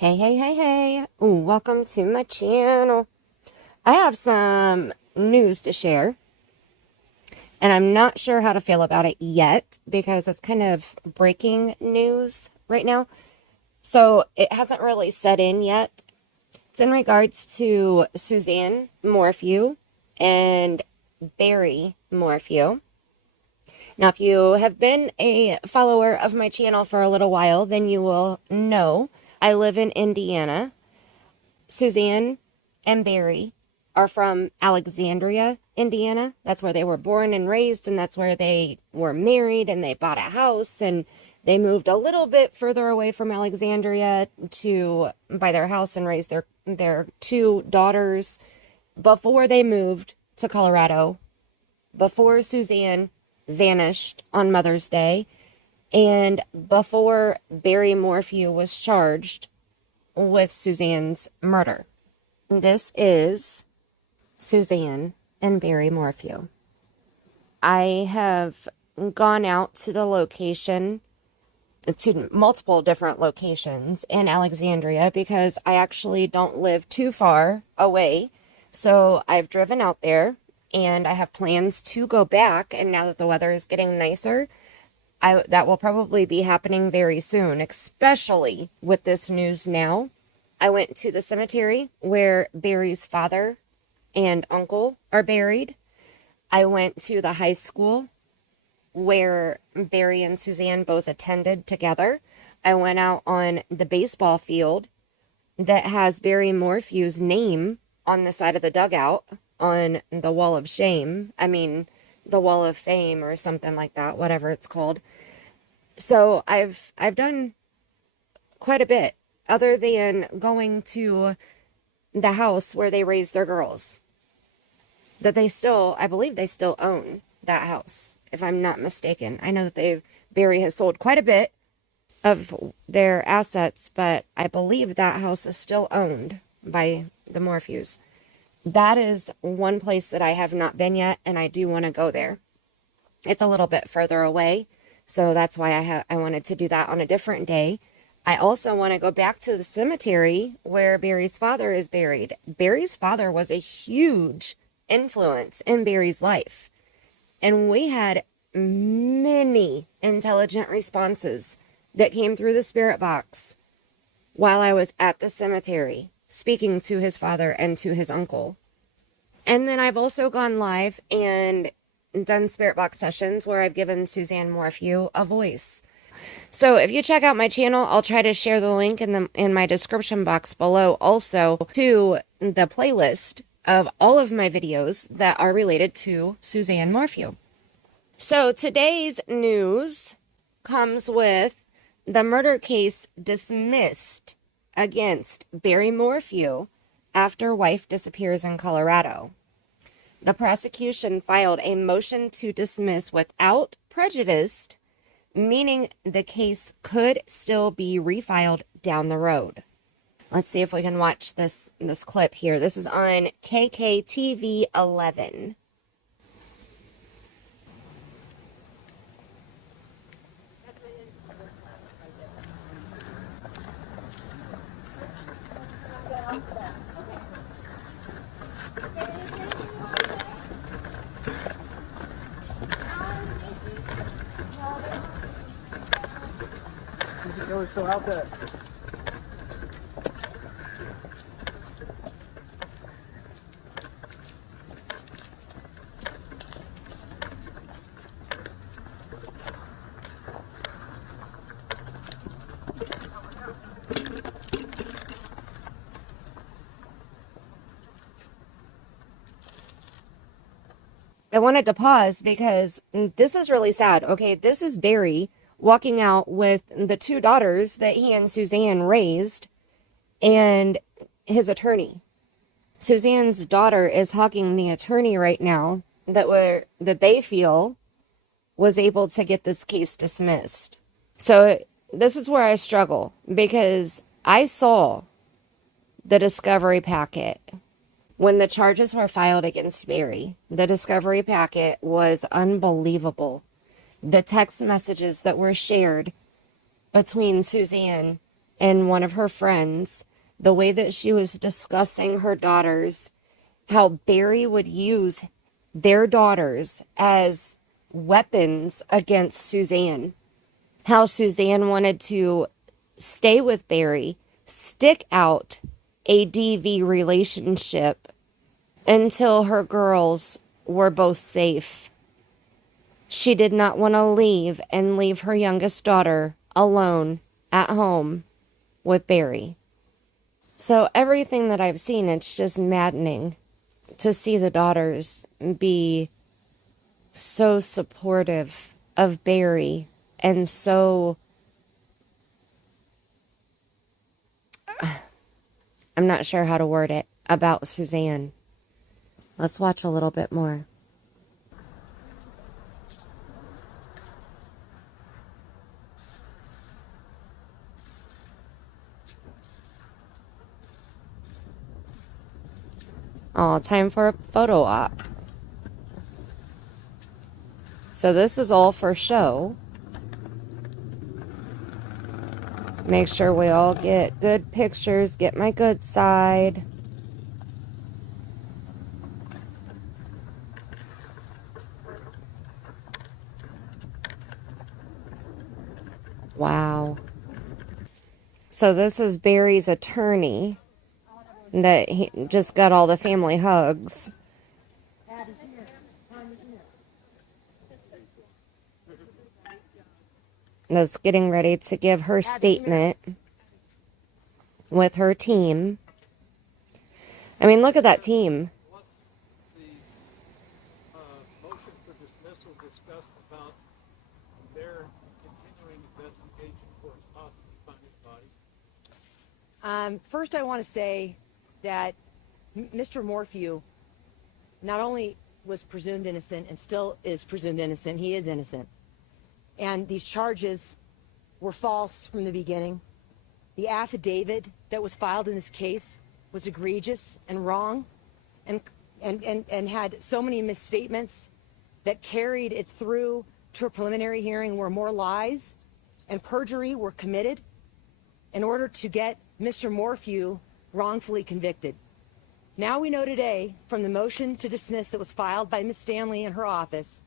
Hey, hey, hey, hey. Ooh, welcome to my channel. I have some news to share, and I'm not sure how to feel about it yet because it's kind of breaking news right now. So it hasn't really set in yet. It's in regards to Suzanne Morphew and Barry Morphew. Now, if you have been a follower of my channel for a little while, then you will know I live in Indiana. Suzanne and Barry are from Alexandria, Indiana. That's where they were born and raised, and that's where they were married, and they bought a house, and they moved a little bit further away from Alexandria to buy their house and raise their two daughters before they moved to Colorado, before Suzanne vanished on Mother's Day, and before Barry Morphew was charged with Suzanne's murder. This is Suzanne and Barry Morphew. I have gone out to the location, to multiple different locations in Alexandria because I actually don't live too far away. So I've driven out there and I have plans to go back. And now that the weather is getting nicer, that will probably be happening very soon, especially with this news now. I went to the cemetery where Barry's father and uncle are buried. I went to the high school where Barry and Suzanne both attended together. I went out on the baseball field that has Barry Morphew's name on the side of the dugout on the wall of shame. The wall of fame or something like that, whatever it's called. So I've done quite a bit other than going to the house where they raised their girls. I believe they still own that house, if I'm not mistaken. I know that Barry has sold quite a bit of their assets, but I believe that house is still owned by the Morphews. That is one place that I have not been yet, and I do want to go there. It's a little bit further away, so that's why I wanted to do that on a different day. I also want to go back to the cemetery where Barry's father is buried. Barry's father was a huge influence in Barry's life, and we had many intelligent responses that came through the spirit box while I was at the cemetery, speaking to his father and to his uncle. And then I've also gone live and done spirit box sessions where I've given Suzanne Morphew a voice. So if you check out my channel, I'll try to share the link in my description box below also to the playlist of all of my videos that are related to Suzanne Morphew. So today's news comes with the murder case dismissed against Barry Morphew after wife disappears in Colorado. The prosecution filed a motion to dismiss without prejudice, meaning the case could still be refiled down the road. Let's see if we can watch this clip here. This is on KKTV 11. We're still out there. I wanted to pause because this is really sad. Okay, this is Barry walking out with the two daughters that he and Suzanne raised and his attorney. Suzanne's daughter is hugging the attorney right now that they feel was able to get this case dismissed. So this is where I struggle because I saw the discovery packet when the charges were filed against Barry. The discovery packet was unbelievable. The text messages that were shared between Suzanne and one of her friends, the way that she was discussing her daughters, how Barry would use their daughters as weapons against Suzanne. How Suzanne wanted to stay with Barry, stick out a DV relationship until her girls were both safe. She did not want to leave her youngest daughter alone at home with Barry. So everything that I've seen, it's just maddening to see the daughters be so supportive of Barry and so, I'm not sure how to word it, about Suzanne. Let's watch a little bit more. Oh, time for a photo op. So this is all for show. Make sure we all get good pictures, get my good side. Wow. So this is Barry's attorney that he just got all the family hugs. Was getting ready to give her statement with her team. I mean, look at that team. The motion for dismissal discussed about their continuing investigation towards possibly finding bodies. First, I want to say that Mr. Morphew not only was presumed innocent and still is presumed innocent, he is innocent. And these charges were false from the beginning. The affidavit that was filed in this case was egregious and wrong and had so many misstatements that carried it through to a preliminary hearing where more lies and perjury were committed in order to get Mr. Morphew wrongfully convicted. Now we know today from the motion to dismiss that was filed by Ms. Stanley in her office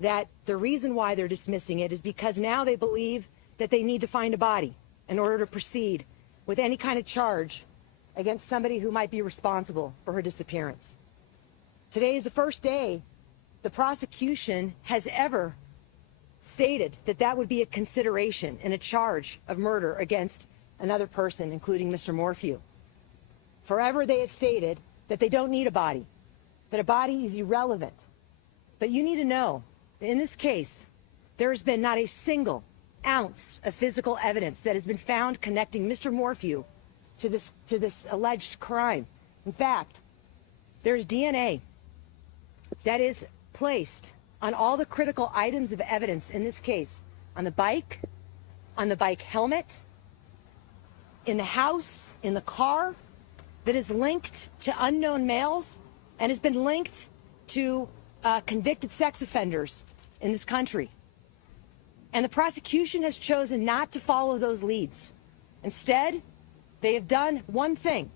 that the reason why they're dismissing it is because now they believe that they need to find a body in order to proceed with any kind of charge against somebody who might be responsible for her disappearance. Today is the first day the prosecution has ever stated that that would be a consideration in a charge of murder against another person, including Mr. Morphew. Forever they have stated that they don't need a body, that a body is irrelevant. But you need to know that in this case, there has been not a single ounce of physical evidence that has been found connecting Mr. Morphew to this alleged crime. In fact, there's DNA that is placed on all the critical items of evidence in this case, on the bike helmet, in the house, in the car, that is linked to unknown males and has been linked to convicted sex offenders in this country. And the prosecution has chosen not to follow those leads. Instead, they have done one thing,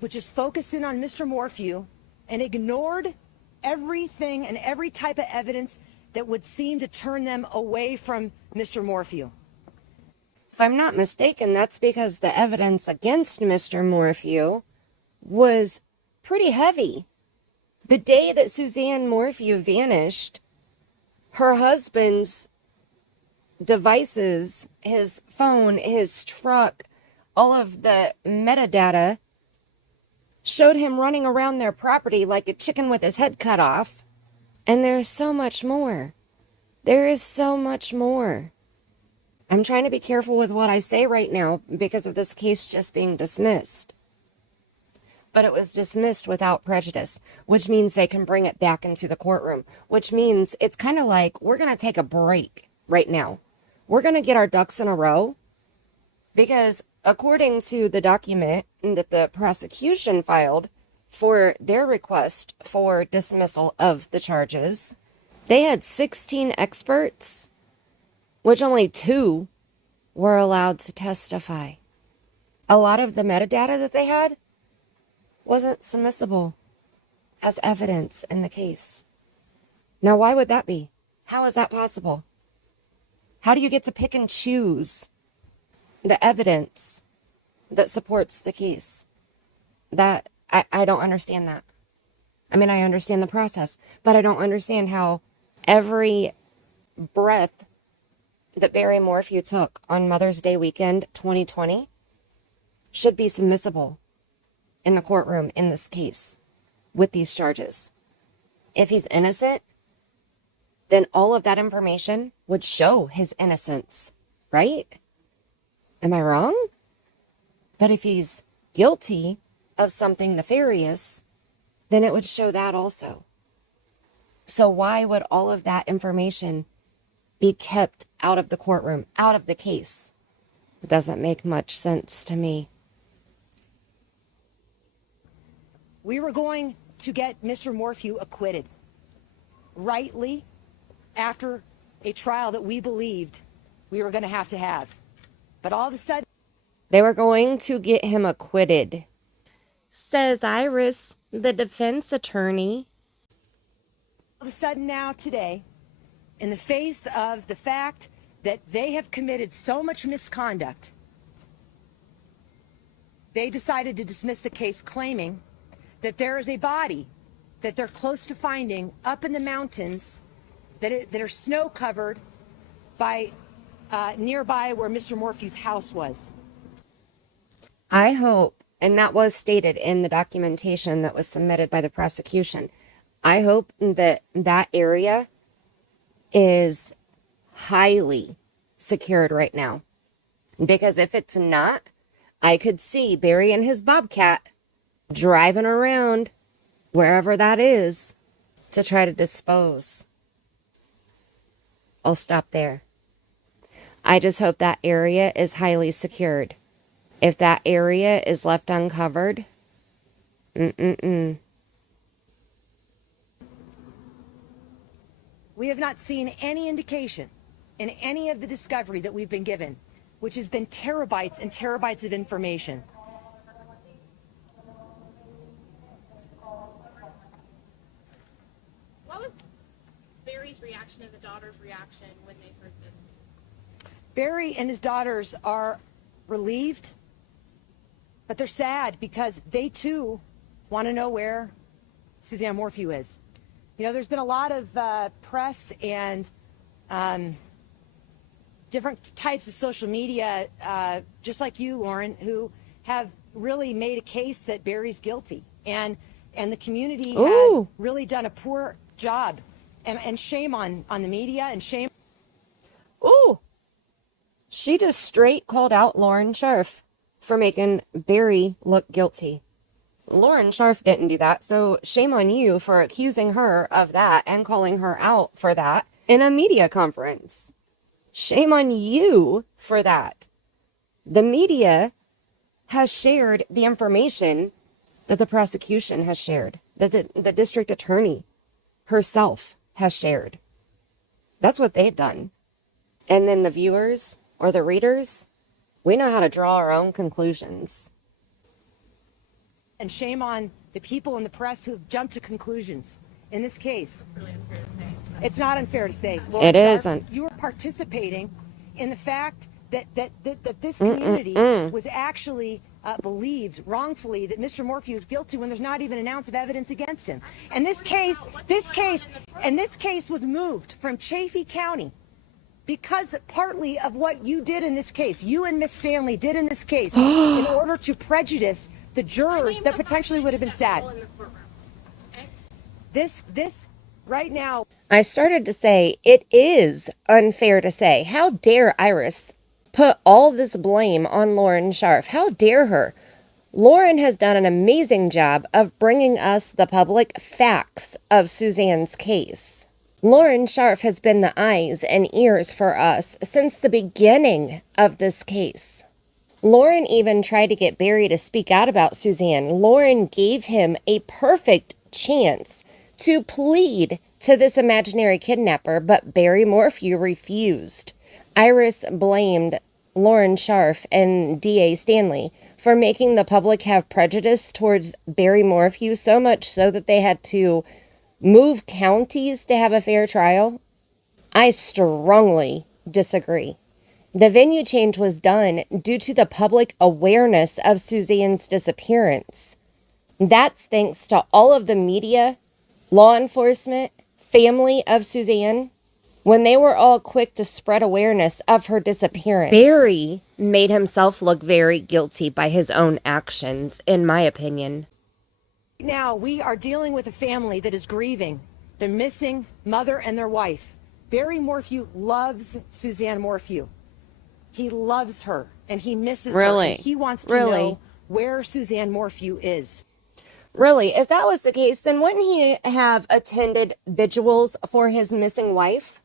which is focus in on Mr. Morphew and ignored everything and every type of evidence that would seem to turn them away from Mr. Morphew. If I'm not mistaken, that's because the evidence against Mr. Morphew was pretty heavy. The day that Suzanne Morphew vanished, her husband's devices, his phone, his truck, all of the metadata showed him running around their property like a chicken with his head cut off. And there's so much more. There is so much more. I'm trying to be careful with what I say right now because of this case just being dismissed. But it was dismissed without prejudice, which means they can bring it back into the courtroom, which means it's kind of like we're going to take a break right now. We're going to get our ducks in a row because according to the document that the prosecution filed for their request for dismissal of the charges, they had 16 experts, which only 2 were allowed to testify. a lot of the metadata that they had wasn't submissible as evidence in the case. Now, why would that be? How is that possible? How do you get to pick and choose the evidence that supports the case? That I don't understand that. I mean, I understand the process, but I don't understand how every breath that Barry Morphew took on Mother's Day weekend 2020 should be submissible in the courtroom in this case with these charges. If he's innocent, then all of that information would show his innocence, right? Am I wrong? But if he's guilty of something nefarious, then it would show that also. So why would all of that information be kept out of the courtroom, out of the case? It doesn't make much sense to me. We were going to get Mr. Morphew acquitted, rightly, after a trial that we believed we were going to have. But all of a sudden, they were going to get him acquitted, says Iris, the defense attorney. All of a sudden now, today, in the face of the fact that they have committed so much misconduct, they decided to dismiss the case, claiming that there is a body that they're close to finding up in the mountains that are snow covered by nearby where Mr. Morphew's house was. I hope, and that was stated in the documentation that was submitted by the prosecution, I hope that that area is highly secured right now. Because if it's not, I could see Barry and his bobcat driving around wherever that is to try to dispose. I'll stop there. I just hope that area is highly secured. If that area is left uncovered, We have not seen any indication in any of the discovery that we've been given, which has been terabytes and terabytes of information. What was Barry's reaction and the daughter's reaction when they heard this? Barry and his daughters are relieved, but they're sad because they too want to know where Suzanne Morphew is. You know, there's been a lot of press and different types of social media, just like you, Lauren, who have really made a case that Barry's guilty. And the community has really done a poor job. And shame on the media and shame. Ooh. She just straight called out Lauren Sharf for making Barry look guilty. Lauren Sharf didn't do that, so shame on you for accusing her of that and calling her out for that in a media conference. Shame on you for that. The media has shared the information that the prosecution has shared, that the district attorney herself has shared. That's what they've done. And then the viewers or the readers, we know how to draw our own conclusions. And shame on the people in the press who've jumped to conclusions in this case. It's really unfair to say. It's not unfair to say. It isn't. You are participating in the fact that this community was actually believed wrongfully that Mr. Morphew is guilty when there's not even an ounce of evidence against him. And this case was moved from Chaffee County because partly of what you did in this case, you and Miss Stanley did in this case, in order to prejudice the jurors that potentially would have been sad. This right now. I started to say, it is unfair to say. How dare Iris put all this blame on Lauren Sharf? How dare her? Lauren has done an amazing job of bringing us the public facts of Suzanne's case. Lauren Sharf has been the eyes and ears for us since the beginning of this case. Lauren even tried to get Barry to speak out about Suzanne. Lauren gave him a perfect chance to plead to this imaginary kidnapper, but Barry Morphew refused. Iris blamed Lauren Scharf and DA Stanley for making the public have prejudice towards Barry Morphew, so much so that they had to move counties to have a fair trial? I strongly disagree. The venue change was done due to the public awareness of Suzanne's disappearance. That's thanks to all of the media, law enforcement, family of Suzanne, when they were all quick to spread awareness of her disappearance. Barry made himself look very guilty by his own actions, in my opinion. Now, we are dealing with a family that is grieving their missing mother and their wife. Barry Morphew loves Suzanne Morphew. He loves her, and he misses her. And he wants to know where Suzanne Morphew is. Really? If that was the case, then wouldn't he have attended vigils for his missing wife?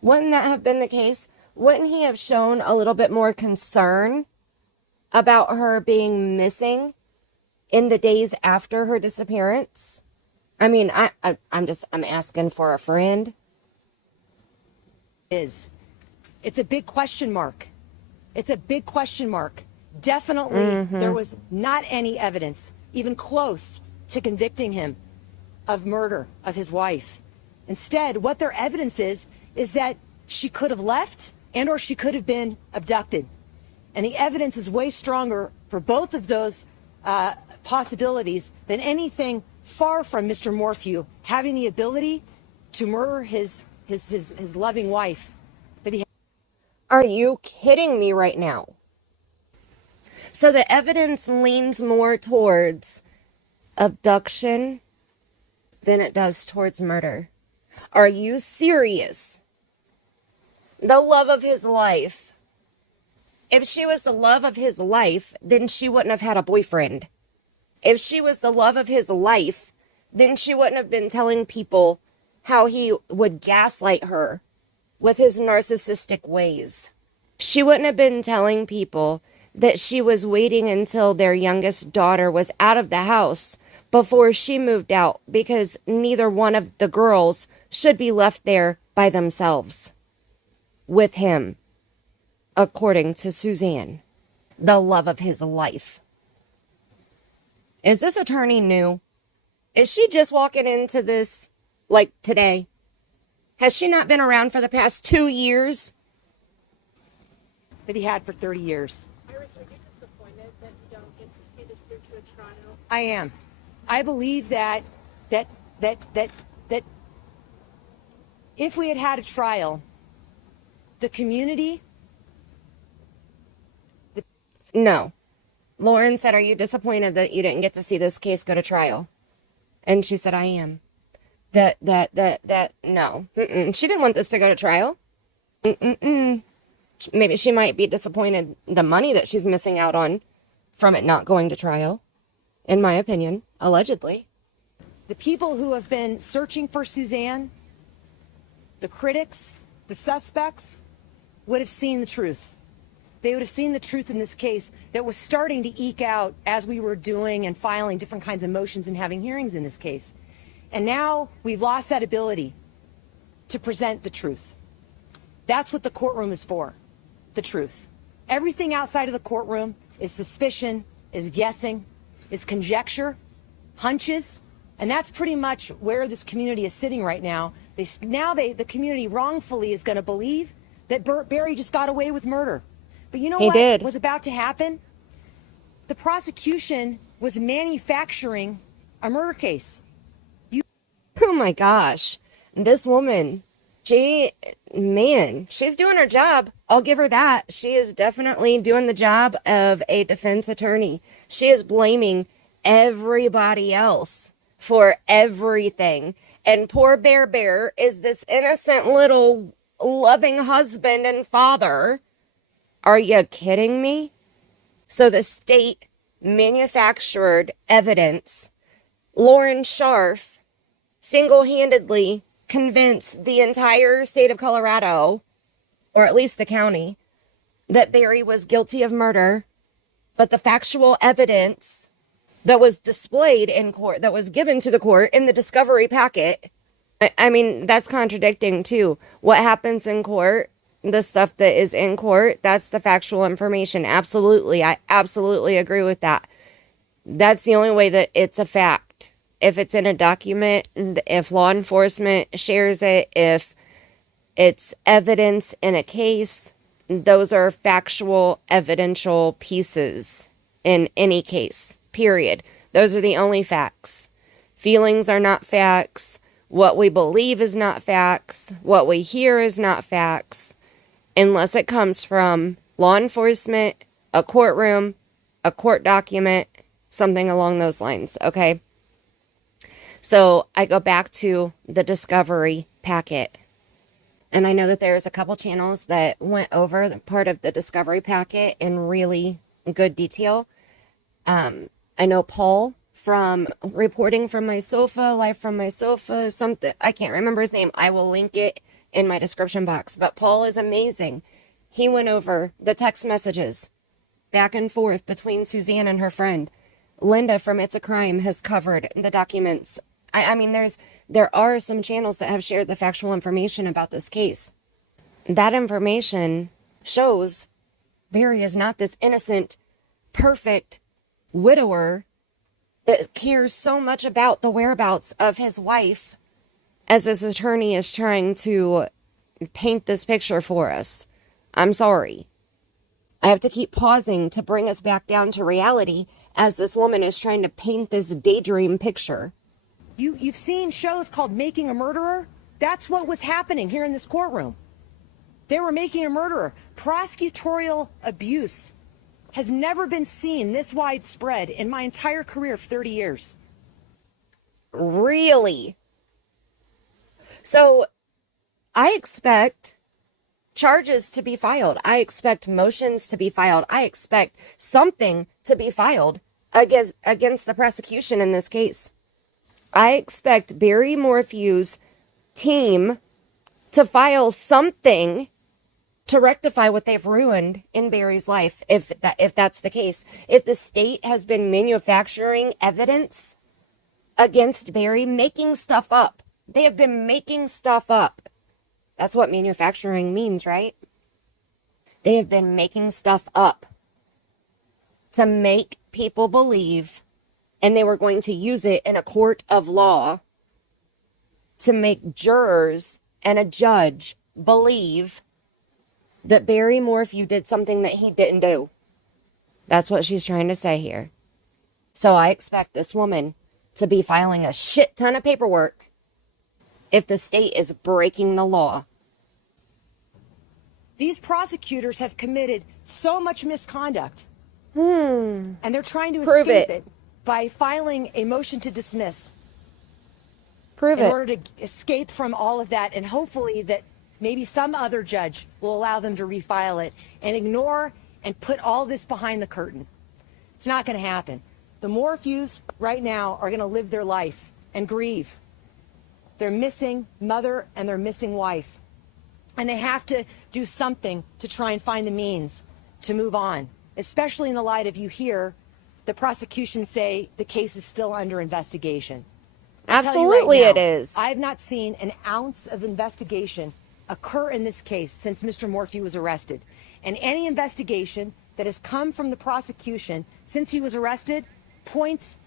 Wouldn't that have been the case? Wouldn't he have shown a little bit more concern about her being missing in the days after her disappearance? I mean, I'm asking for a friend. It's a big question mark. It's a big question mark. Definitely, there was not any evidence, even close to convicting him of murder of his wife. Instead, what their evidence is that she could have left and or she could have been abducted. And the evidence is way stronger for both of those possibilities than anything far from Mr. Morphew having the ability to murder his loving wife that he had. Are you kidding me right now? So the evidence leans more towards abduction than it does towards murder. Are you serious? The love of his life. If she was the love of his life, then she wouldn't have had a boyfriend. If she was the love of his life, then she wouldn't have been telling people how he would gaslight her with his narcissistic ways. She wouldn't have been telling people that she was waiting until their youngest daughter was out of the house before she moved out, because neither one of the girls should be left there by themselves with him, according to Suzanne, the love of his life. Is this attorney new? Is she just walking into this like today? Has she not been around for the past 2 years? That he had for 30 years. Iris, are you disappointed that you don't get to see this through to a trial? I am. I believe that if we had had a trial, the community. No. Lauren said, are you disappointed that you didn't get to see this case go to trial? And she said, I am. No. She didn't want this to go to trial. Maybe she might be disappointed the money that she's missing out on from it not going to trial, in my opinion, allegedly. The people who have been searching for Suzanne, the critics, the suspects, would have seen the truth. They would have seen the truth in this case that was starting to eke out as we were doing and filing different kinds of motions and having hearings in this case. And now we've lost that ability to present the truth. That's what the courtroom is for, the truth. Everything outside of the courtroom is suspicion, is guessing, is conjecture, hunches, and that's pretty much where this community is sitting right now. The community wrongfully is going to believe that Barry just got away with murder. But you know what was about to happen? The prosecution was manufacturing a murder case. Oh my gosh. This woman, she's doing her job. I'll give her that. She is definitely doing the job of a defense attorney. She is blaming everybody else for everything. And poor Bear is this innocent little loving husband and father. Are you kidding me? So the state manufactured evidence. Lauren Scharf single-handedly convinced the entire state of Colorado, or at least the county, that Barry was guilty of murder. But the factual evidence that was displayed in court, that was given to the court in the discovery packet, I mean, that's contradicting too. What happens in court the stuff that is in court, that's the factual information. Absolutely. I absolutely agree with that. That's the only way that it's a fact. If it's in a document, if law enforcement shares it, if it's evidence in a case, those are factual, evidential pieces in any case, period. Those are the only facts. Feelings are not facts. What we believe is not facts. What we hear is not facts, unless it comes from law enforcement, a courtroom, a court document, something along those lines, okay? So I go back to the discovery packet. And I know that there's a couple channels that went over part of the discovery packet in really good detail. I know Paul from Reporting from My Sofa, Live from My Sofa, something, I can't remember his name. I will link it in my description box. But Paul is amazing. He went over the text messages back and forth between Suzanne and her friend. Linda from It's a Crime has covered the documents. I mean, there are some channels that have shared the factual information about this case. That information shows Barry is not this innocent, perfect widower that cares so much about the whereabouts of his wife as his attorney is trying to paint this picture for us. I'm sorry. I have to keep pausing to bring us back down to reality as this woman is trying to paint this daydream picture. You've seen shows called Making a Murderer? That's what was happening here in this courtroom. They were making a murderer. Prosecutorial abuse has never been seen this widespread in my entire career of 30 years. Really? So I expect charges to be filed. I expect motions to be filed. I expect something to be filed against the prosecution in this case. I expect Barry Morphew's team to file something to rectify what they've ruined in Barry's life, if that's the case. If the state has been manufacturing evidence against Barry, making stuff up. They have been making stuff up. That's what manufacturing means, right? They have been making stuff up to make people believe, and they were going to use it in a court of law to make jurors and a judge believe that Barry Morphew did something that he didn't do. That's what she's trying to say here. So I expect this woman to be filing a shit ton of paperwork if the state is breaking the law. These prosecutors have committed so much misconduct. And they're trying to escape it by filing a motion to dismiss. In order to escape from all of that, and hopefully that maybe some other judge will allow them to refile it and ignore and put all this behind the curtain. It's not going to happen. The Morphews right now are going to live their life and grieve. They're missing mother and they're missing wife. And they have to do something to try and find the means to move on, especially in the light of you hear the prosecution say the case is still under investigation. Absolutely it is. I have not seen an ounce of investigation occur in this case since Mr. Morphew was arrested. And any investigation that has come from the prosecution since he was arrested points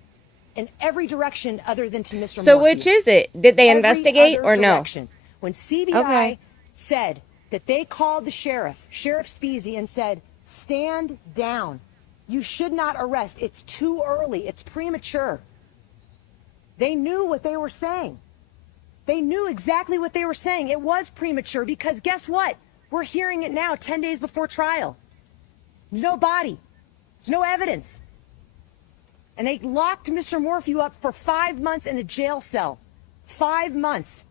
in every direction other than to Mr. Morphew. So which is it? Did they investigate or no? When CBI said that they called the Sheriff Speasy, and said, stand down. You should not arrest. It's too early. It's premature. They knew what they were saying. They knew exactly what they were saying. It was premature because guess what? We're hearing it now 10 days before trial. No body. There's no evidence. And they locked Mr. Morphew up for 5 months in a jail cell. 5 months.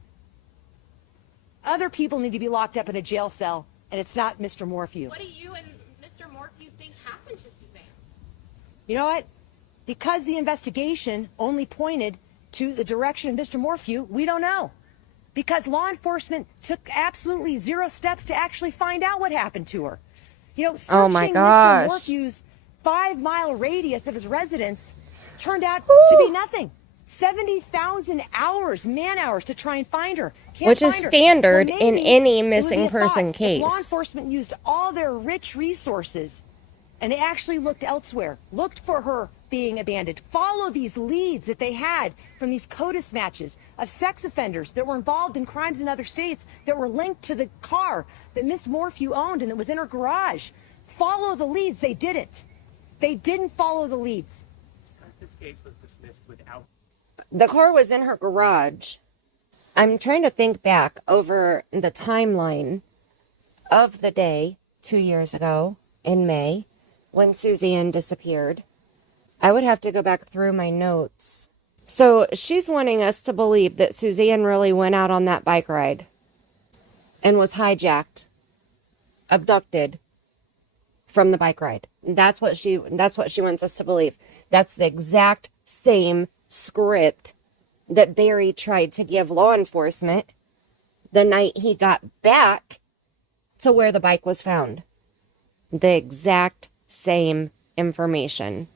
Other people need to be locked up in a jail cell, and it's not Mr. Morphew. What do you and Mr. Morphew think happened to Suzanne? You know what? Because the investigation only pointed to the direction of Mr. Morphew, we don't know. Because law enforcement took absolutely zero steps to actually find out what happened to her. You know, searching Mr. Morphew's 5-mile radius of his residence turned out to be nothing. 70,000 hours, man hours to try and find her. Can't Which is find her. standard Well, in maybe any it would be missing a person thought. If law case. enforcement used all their rich resources and they actually looked elsewhere, looked for her being abandoned, follow these leads that they had from these CODIS matches of sex offenders that were involved in crimes in other states that were linked to the car that Miss Morphew owned and that was in her garage. Follow the leads. They didn't. They didn't follow the leads. This case was dismissed without. The car was in her garage. I'm trying to think back over the timeline of the day 2 years ago in May when Suzanne disappeared. I would have to go back through my notes. So she's wanting us to believe that Suzanne really went out on that bike ride and was hijacked, abducted from the bike ride. That's what she wants us to believe. That's the exact same script that Barry tried to give law enforcement the night he got back to where the bike was found. The exact same information.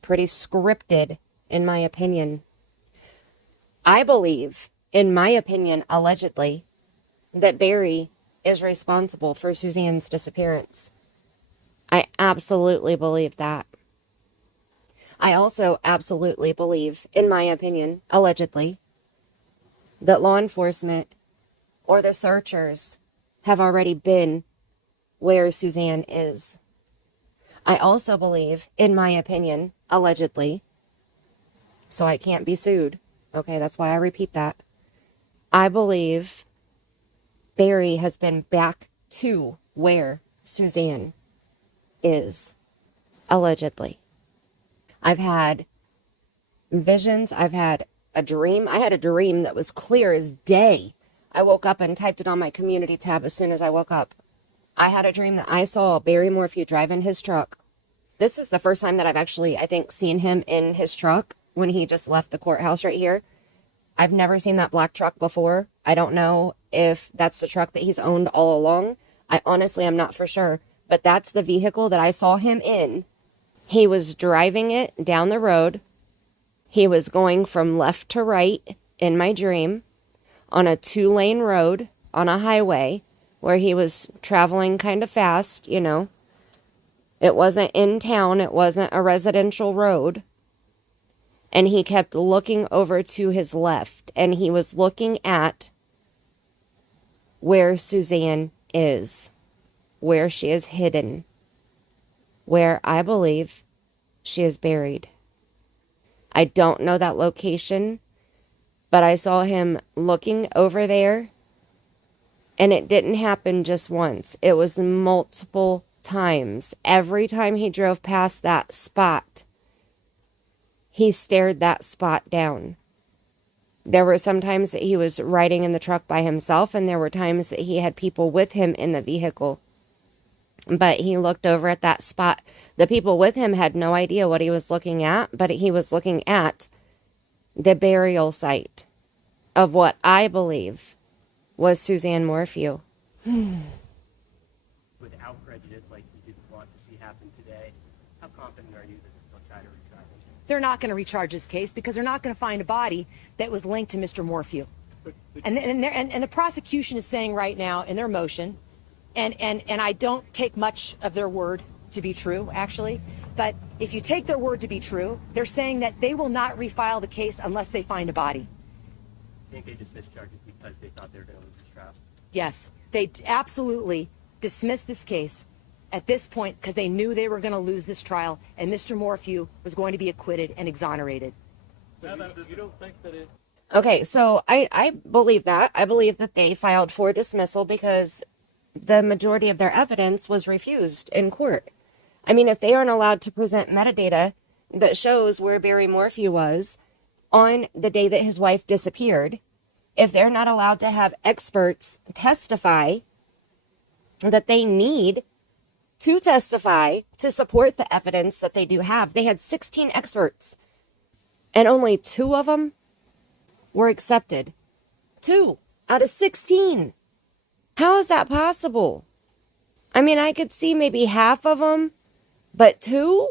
Pretty scripted, in my opinion. I believe, in my opinion, allegedly, that Barry is responsible for Suzanne's disappearance. I absolutely believe that. I also absolutely believe, in my opinion, allegedly, that law enforcement or the searchers have already been where Suzanne is. I also believe, in my opinion, allegedly, so I can't be sued. Okay, that's why I repeat that. I believe Barry has been back to where Suzanne is, allegedly. I've had visions. I've had a dream. I had a dream that was clear as day. I woke up and typed it on my community tab as soon as I woke up. I had a dream that I saw Barry Morphew driving his truck. This is the first time that I've actually, I think, seen him in his truck when he just left the courthouse right here. I've never seen that black truck before. I don't know if that's the truck that he's owned all along. I honestly am not for sure. But that's the vehicle that I saw him in. He was driving it down the road. He was going from left to right in my dream on a 2-lane road on a highway where he was traveling kind of fast, you know. It wasn't in town. It wasn't a residential road. And he kept looking over to his left. And he was looking at where Suzanne is. Where she is hidden. Where I believe she is buried. I don't know that location. But I saw him looking over there. And it didn't happen just once. It was multiple times. Every time he drove past that spot, he stared that spot down. There were some times that he was riding in the truck by himself, and there were times that he had people with him in the vehicle. But he looked over at that spot. The people with him had no idea what he was looking at, but he was looking at the burial site of what I believe was Suzanne Morphew. Without prejudice, like you didn't want to see happen today, how confident are you that they'll try to retry it? They're not going to recharge this case because they're not going to find a body that was linked to Mr. Morphew. And the prosecution is saying right now in their motion, and I don't take much of their word to be true, actually, but if you take their word to be true, they're saying that they will not refile the case unless they find a body. I think they dismissed charges because they thought they were going to lose this trial. Yes, they absolutely dismissed this case at this point because they knew they were going to lose this trial and Mr. Morphew was going to be acquitted and exonerated. You don't think that it... Okay, so I believe that. I believe that they filed for dismissal because the majority of their evidence was refused in court. I mean, if they aren't allowed to present metadata that shows where Barry Morphew was on the day that his wife disappeared, if they're not allowed to have experts testify that they need to testify to support the evidence that they do have. They had 16 experts, and only 2 of them were accepted. 2 out of 16. How is that possible? I mean, I could see maybe half of them, but 2?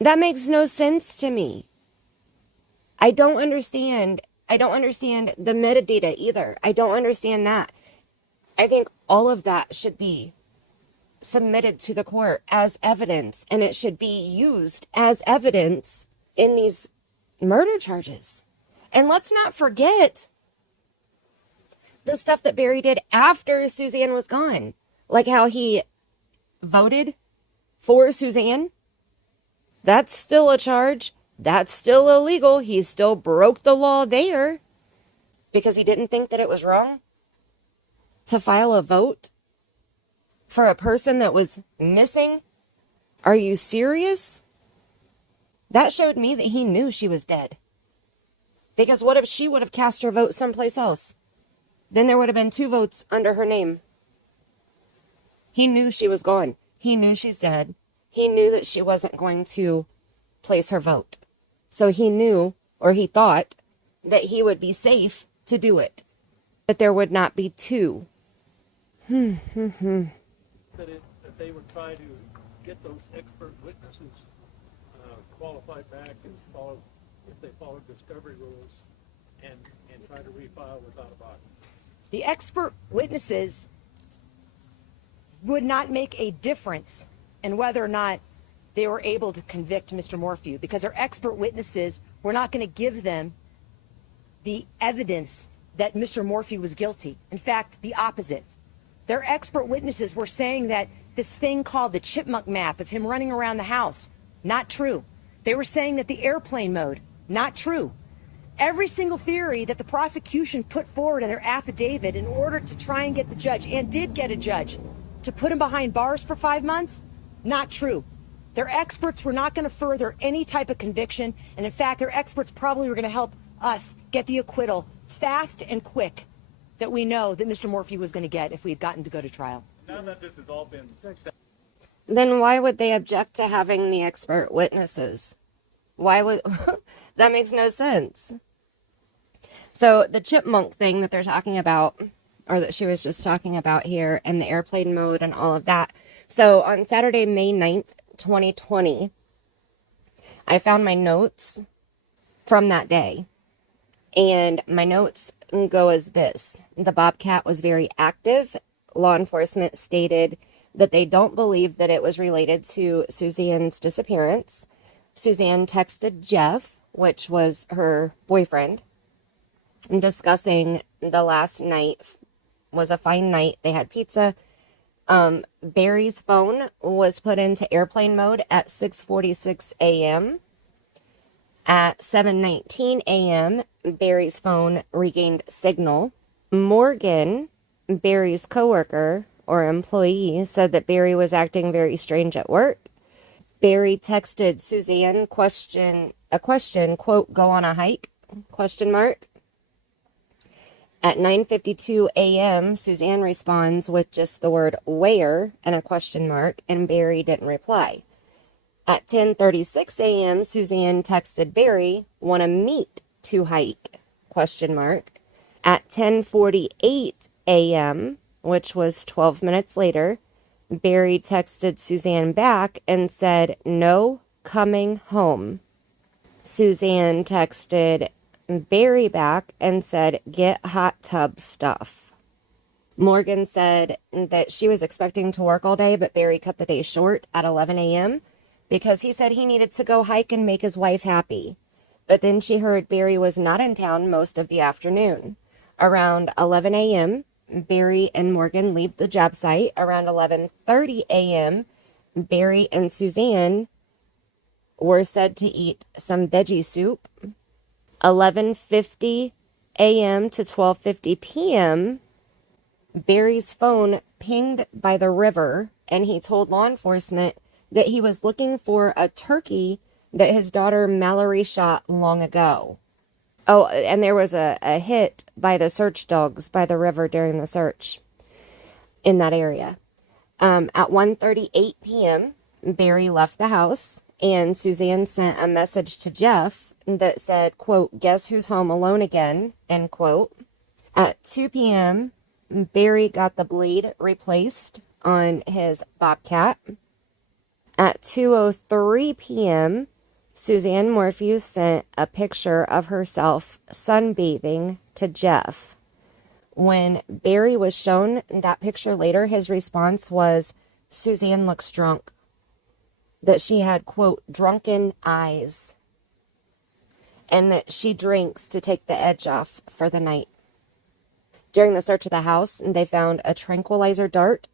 That makes no sense to me. I don't understand the metadata either. I don't understand that. I think all of that should be submitted to the court as evidence, and it should be used as evidence in these murder charges. And let's not forget the stuff that Barry did after Suzanne was gone. Like how he voted for Suzanne. That's still a charge. That's still illegal. He still broke the law there because he didn't think that it was wrong to file a vote for a person that was missing. Are you serious? That showed me that he knew she was dead. Because what if she would have cast her vote someplace else? Then there would have been 2 votes under her name. He knew she was gone. He knew she's dead. He knew that she wasn't going to place her vote. So he knew, or he thought, that he would be safe to do it. That there would not be 2. that they would try to get those expert witnesses qualified back as far as if they followed discovery rules and try to refile without a body. The expert witnesses would not make a difference in whether or not they were able to convict Mr. Morphew, because our expert witnesses were not going to give them the evidence that Mr. Morphew was guilty. In fact, the opposite. Their expert witnesses were saying that this thing called the chipmunk map of him running around the house, not true. They were saying that the airplane mode, not true. Every single theory that the prosecution put forward in their affidavit in order to try and get the judge, and did get a judge, to put him behind bars for 5 months, not true. Their experts were not going to further any type of conviction, and in fact, their experts probably were going to help us get the acquittal fast and quick that we know that Mr. Morphew was going to get if we had gotten to go to trial. Now that this has all been set, Then why would they object to having the expert witnesses? Why would... That makes no sense. So the chipmunk thing that they're talking about, or that she was just talking about here, and the airplane mode and all of that. So on Saturday, May 9th, 2020, I found my notes from that day. And my notes go as this. The Bobcat was very active. Law enforcement stated that they don't believe that it was related to Suzanne's disappearance. Suzanne texted Jeff, which was her boyfriend, discussing the last night was a fine night. They had pizza. Barry's phone was put into airplane mode at 6:46 a.m. At 7:19 a.m., Barry's phone regained signal. Morgan, Barry's coworker or employee, said that Barry was acting very strange at work. Barry texted Suzanne a question, quote, "Go on a hike?" question mark. At 9:52 a.m., Suzanne responds with just the word "where" and a question mark, and Barry didn't reply. At 10:36 a.m., Suzanne texted Barry, "Want to meet to hike?" question mark. At 10:48 a.m., which was 12 minutes later, Barry texted Suzanne back and said, "No, coming home." Suzanne texted Barry back and said, "Get hot tub stuff." Morgan said that she was expecting to work all day, but Barry cut the day short at 11 a.m. because he said he needed to go hike and make his wife happy. But then she heard Barry was not in town most of the afternoon. Around 11 a.m., Barry and Morgan leave the job site. Around 11:30 a.m., Barry and Suzanne were said to eat some veggie soup. 11:50 a.m. to 12:50 p.m., Barry's phone pinged by the river, and he told law enforcement that he was looking for a turkey that his daughter Mallory shot long ago. Oh, and there was a hit by the search dogs by the river during the search in that area. At 1:38 p.m., Barry left the house, and Suzanne sent a message to Jeff that said, quote, "Guess who's home alone again," end quote. At 2 p.m., Barry got the blade replaced on his Bobcat. At 2:03 p.m., Suzanne Morphew sent a picture of herself sunbathing to Jeff. When Barry was shown that picture later, his response was, Suzanne looks drunk. That she had, quote, drunken eyes. And that she drinks to take the edge off for the night. During the search of the house, they found a tranquilizer dart,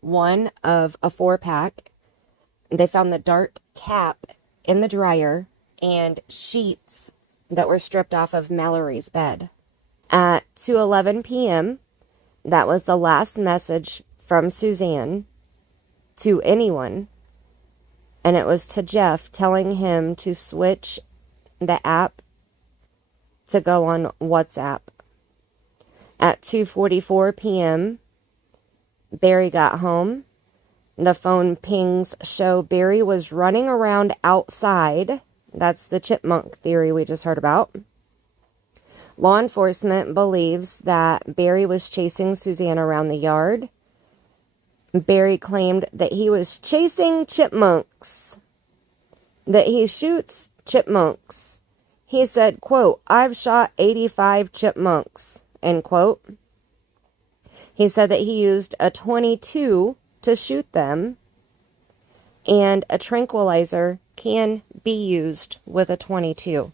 one of a 4-pack. They found the dart cap in the dryer and sheets that were stripped off of Mallory's bed. At 2:11 p.m., that was the last message from Suzanne to anyone, and it was to Jeff telling him to switch the app to go on WhatsApp. At 2:44 p.m., Barry got home. The phone pings show Barry was running around outside. That's the chipmunk theory we just heard about. Law enforcement believes that Barry was chasing Suzanne around the yard. Barry claimed that he was chasing chipmunks, that he shoots chipmunks. He said, quote, I've shot 85 chipmunks, end quote. He said that he used a .22 to shoot them, and a tranquilizer can be used with a .22.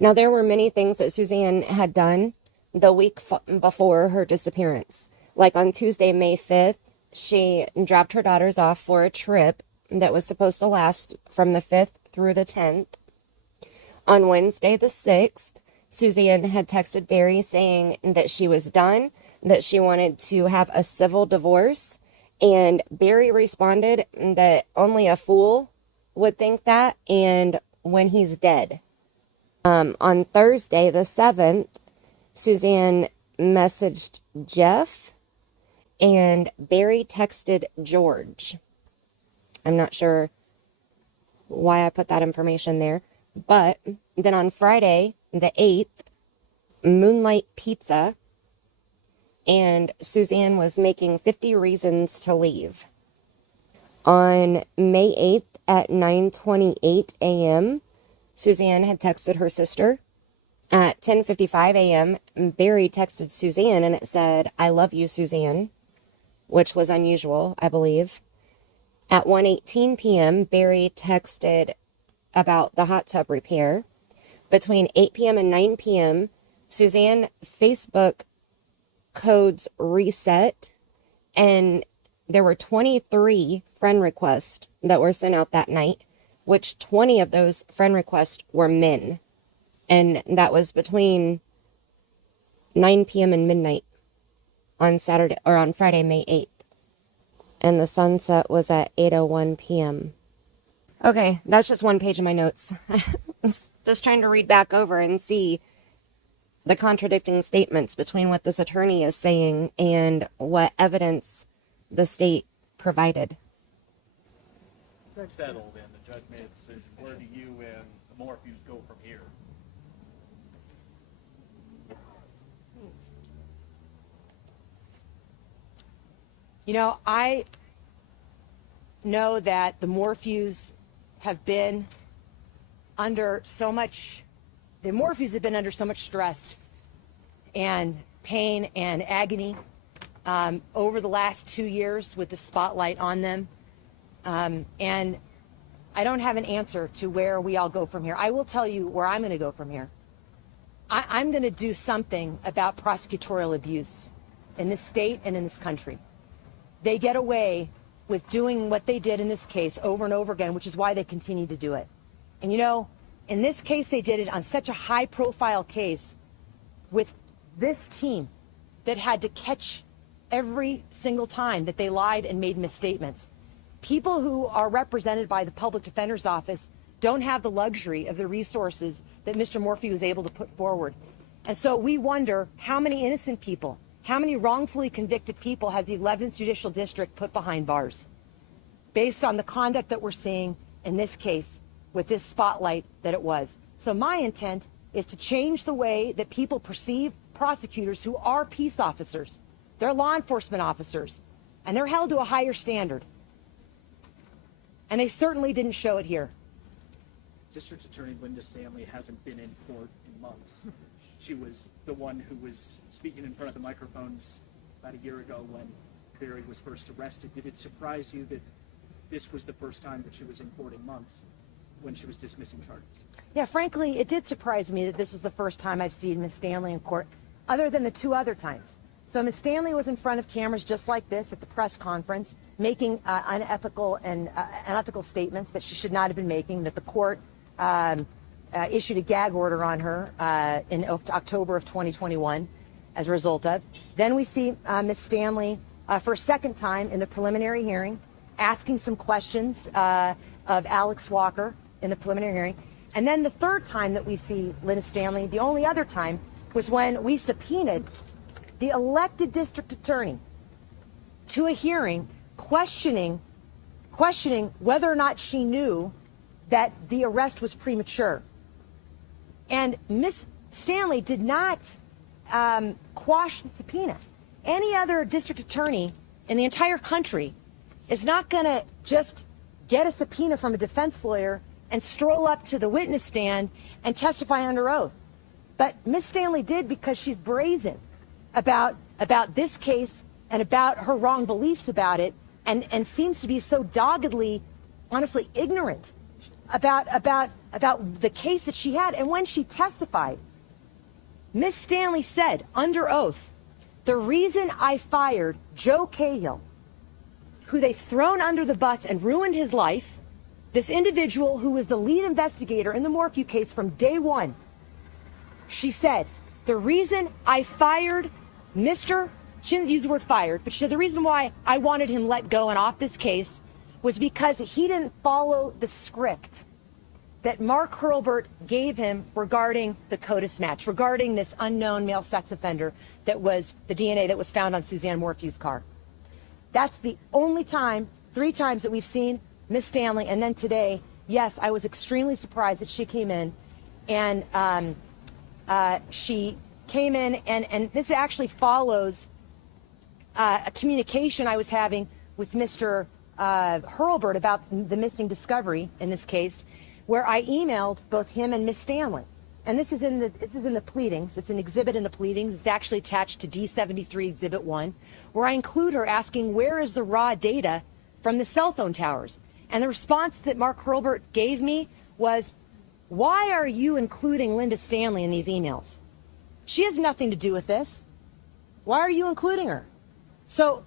Now, there were many things that Suzanne had done the week before her disappearance. Like on Tuesday, May 5th, she dropped her daughters off for a trip that was supposed to last from the 5th through the 10th. On Wednesday, the 6th, Suzanne had texted Barry saying that she was done, that she wanted to have a civil divorce, and Barry responded that only a fool would think that, and when he's dead. On Thursday, the 7th, Suzanne messaged Jeff, and Barry texted George. I'm not sure why I put that information there. But then on Friday, the 8th, Moonlight Pizza, and Suzanne was making 50 reasons to leave. On May 8th at 9:28 a.m., Suzanne had texted her sister. At 10:55 a.m., Barry texted Suzanne, and it said, I love you, Suzanne, which was unusual, I believe. At 1:18 p.m., Barry texted about the hot tub repair. Between 8 p.m. and 9 p.m., Suzanne Facebook codes reset, and there were 23 friend requests that were sent out that night, which 20 of those friend requests were men. And that was between 9 p.m. and midnight on Saturday or on Friday, May 8th. And the sunset was at 8:01 p.m. Okay, that's just one page of my notes. Just trying to read back over and see the contradicting statements between what this attorney is saying and what evidence the state provided. Settled, and the judge made a decision. Where do you and the Morphews go from here? You know, I know that the Morphews have been under so much, stress and pain and agony over the last 2 years with the spotlight on them. And I don't have an answer to where we all go from here. I will tell you where I'm going to go from here. I'm going to do something about prosecutorial abuse in this state and in this country. They get away with doing what they did in this case over and over again, which is why they continue to do it. And you know, in this case, they did it on such a high-profile case with this team that had to catch every single time that they lied and made misstatements. People who are represented by the public defender's office don't have the luxury of the resources that Mr. Morphew was able to put forward. And so we wonder how many innocent people, how many wrongfully convicted people has the 11th Judicial District put behind bars based on the conduct that we're seeing in this case with this spotlight that it was. So my intent is to change the way that people perceive prosecutors who are peace officers. They're law enforcement officers, and they're held to a higher standard. And they certainly didn't show it here. District Attorney Linda Stanley hasn't been in court in months. She was the one who was speaking in front of the microphones about a year ago when Barry was first arrested. Did it surprise you that this was the first time that she was in court in months when she was dismissing charges? Yeah, frankly, it did surprise me that this was the first time I've seen Ms. Stanley in court, other than the 2 other times. So Ms. Stanley was in front of cameras just like this at the press conference, making unethical statements that she should not have been making, that the court issued a gag order on her in October of 2021 as a result of. Then we see Ms. Stanley for a second time in the preliminary hearing, asking some questions of Alex Walker in the preliminary hearing. And then the third time that we see Linda Stanley, the only other time, was when we subpoenaed the elected district attorney to a hearing questioning whether or not she knew that the arrest was premature. And Ms. Stanley did not quash the subpoena. Any other district attorney in the entire country is not going to just get a subpoena from a defense lawyer and stroll up to the witness stand and testify under oath. But Ms. Stanley did, because she's brazen about this case and about her wrong beliefs about it, and seems to be so doggedly, honestly, ignorant about the case that she had. And when she testified, Ms. Stanley said under oath, the reason I fired Joe Cahill, who they've thrown under the bus and ruined his life, this individual who was the lead investigator in the Morphew case from day one, she said, the reason I fired Mr. She didn't use the word fired, but she said the reason why I wanted him let go and off this case was because he didn't follow the script that Mark Hurlburt gave him regarding the CODIS match, regarding this unknown male sex offender that was the DNA that was found on Suzanne Morphew's car. That's the only time, 3 times that we've seen Miss Stanley. And then today, yes, I was extremely surprised that she came in, and she came in, and this actually follows a communication I was having with Mr. Hurlburt about the missing discovery in this case, where I emailed both him and Miss Stanley. And this is in the pleadings. It's an exhibit in the pleadings. It's actually attached to D73 Exhibit 1, where I include her asking, where is the raw data from the cell phone towers? And the response that Mark Hurlburt gave me was, why are you including Linda Stanley in these emails? She has nothing to do with this. Why are you including her? So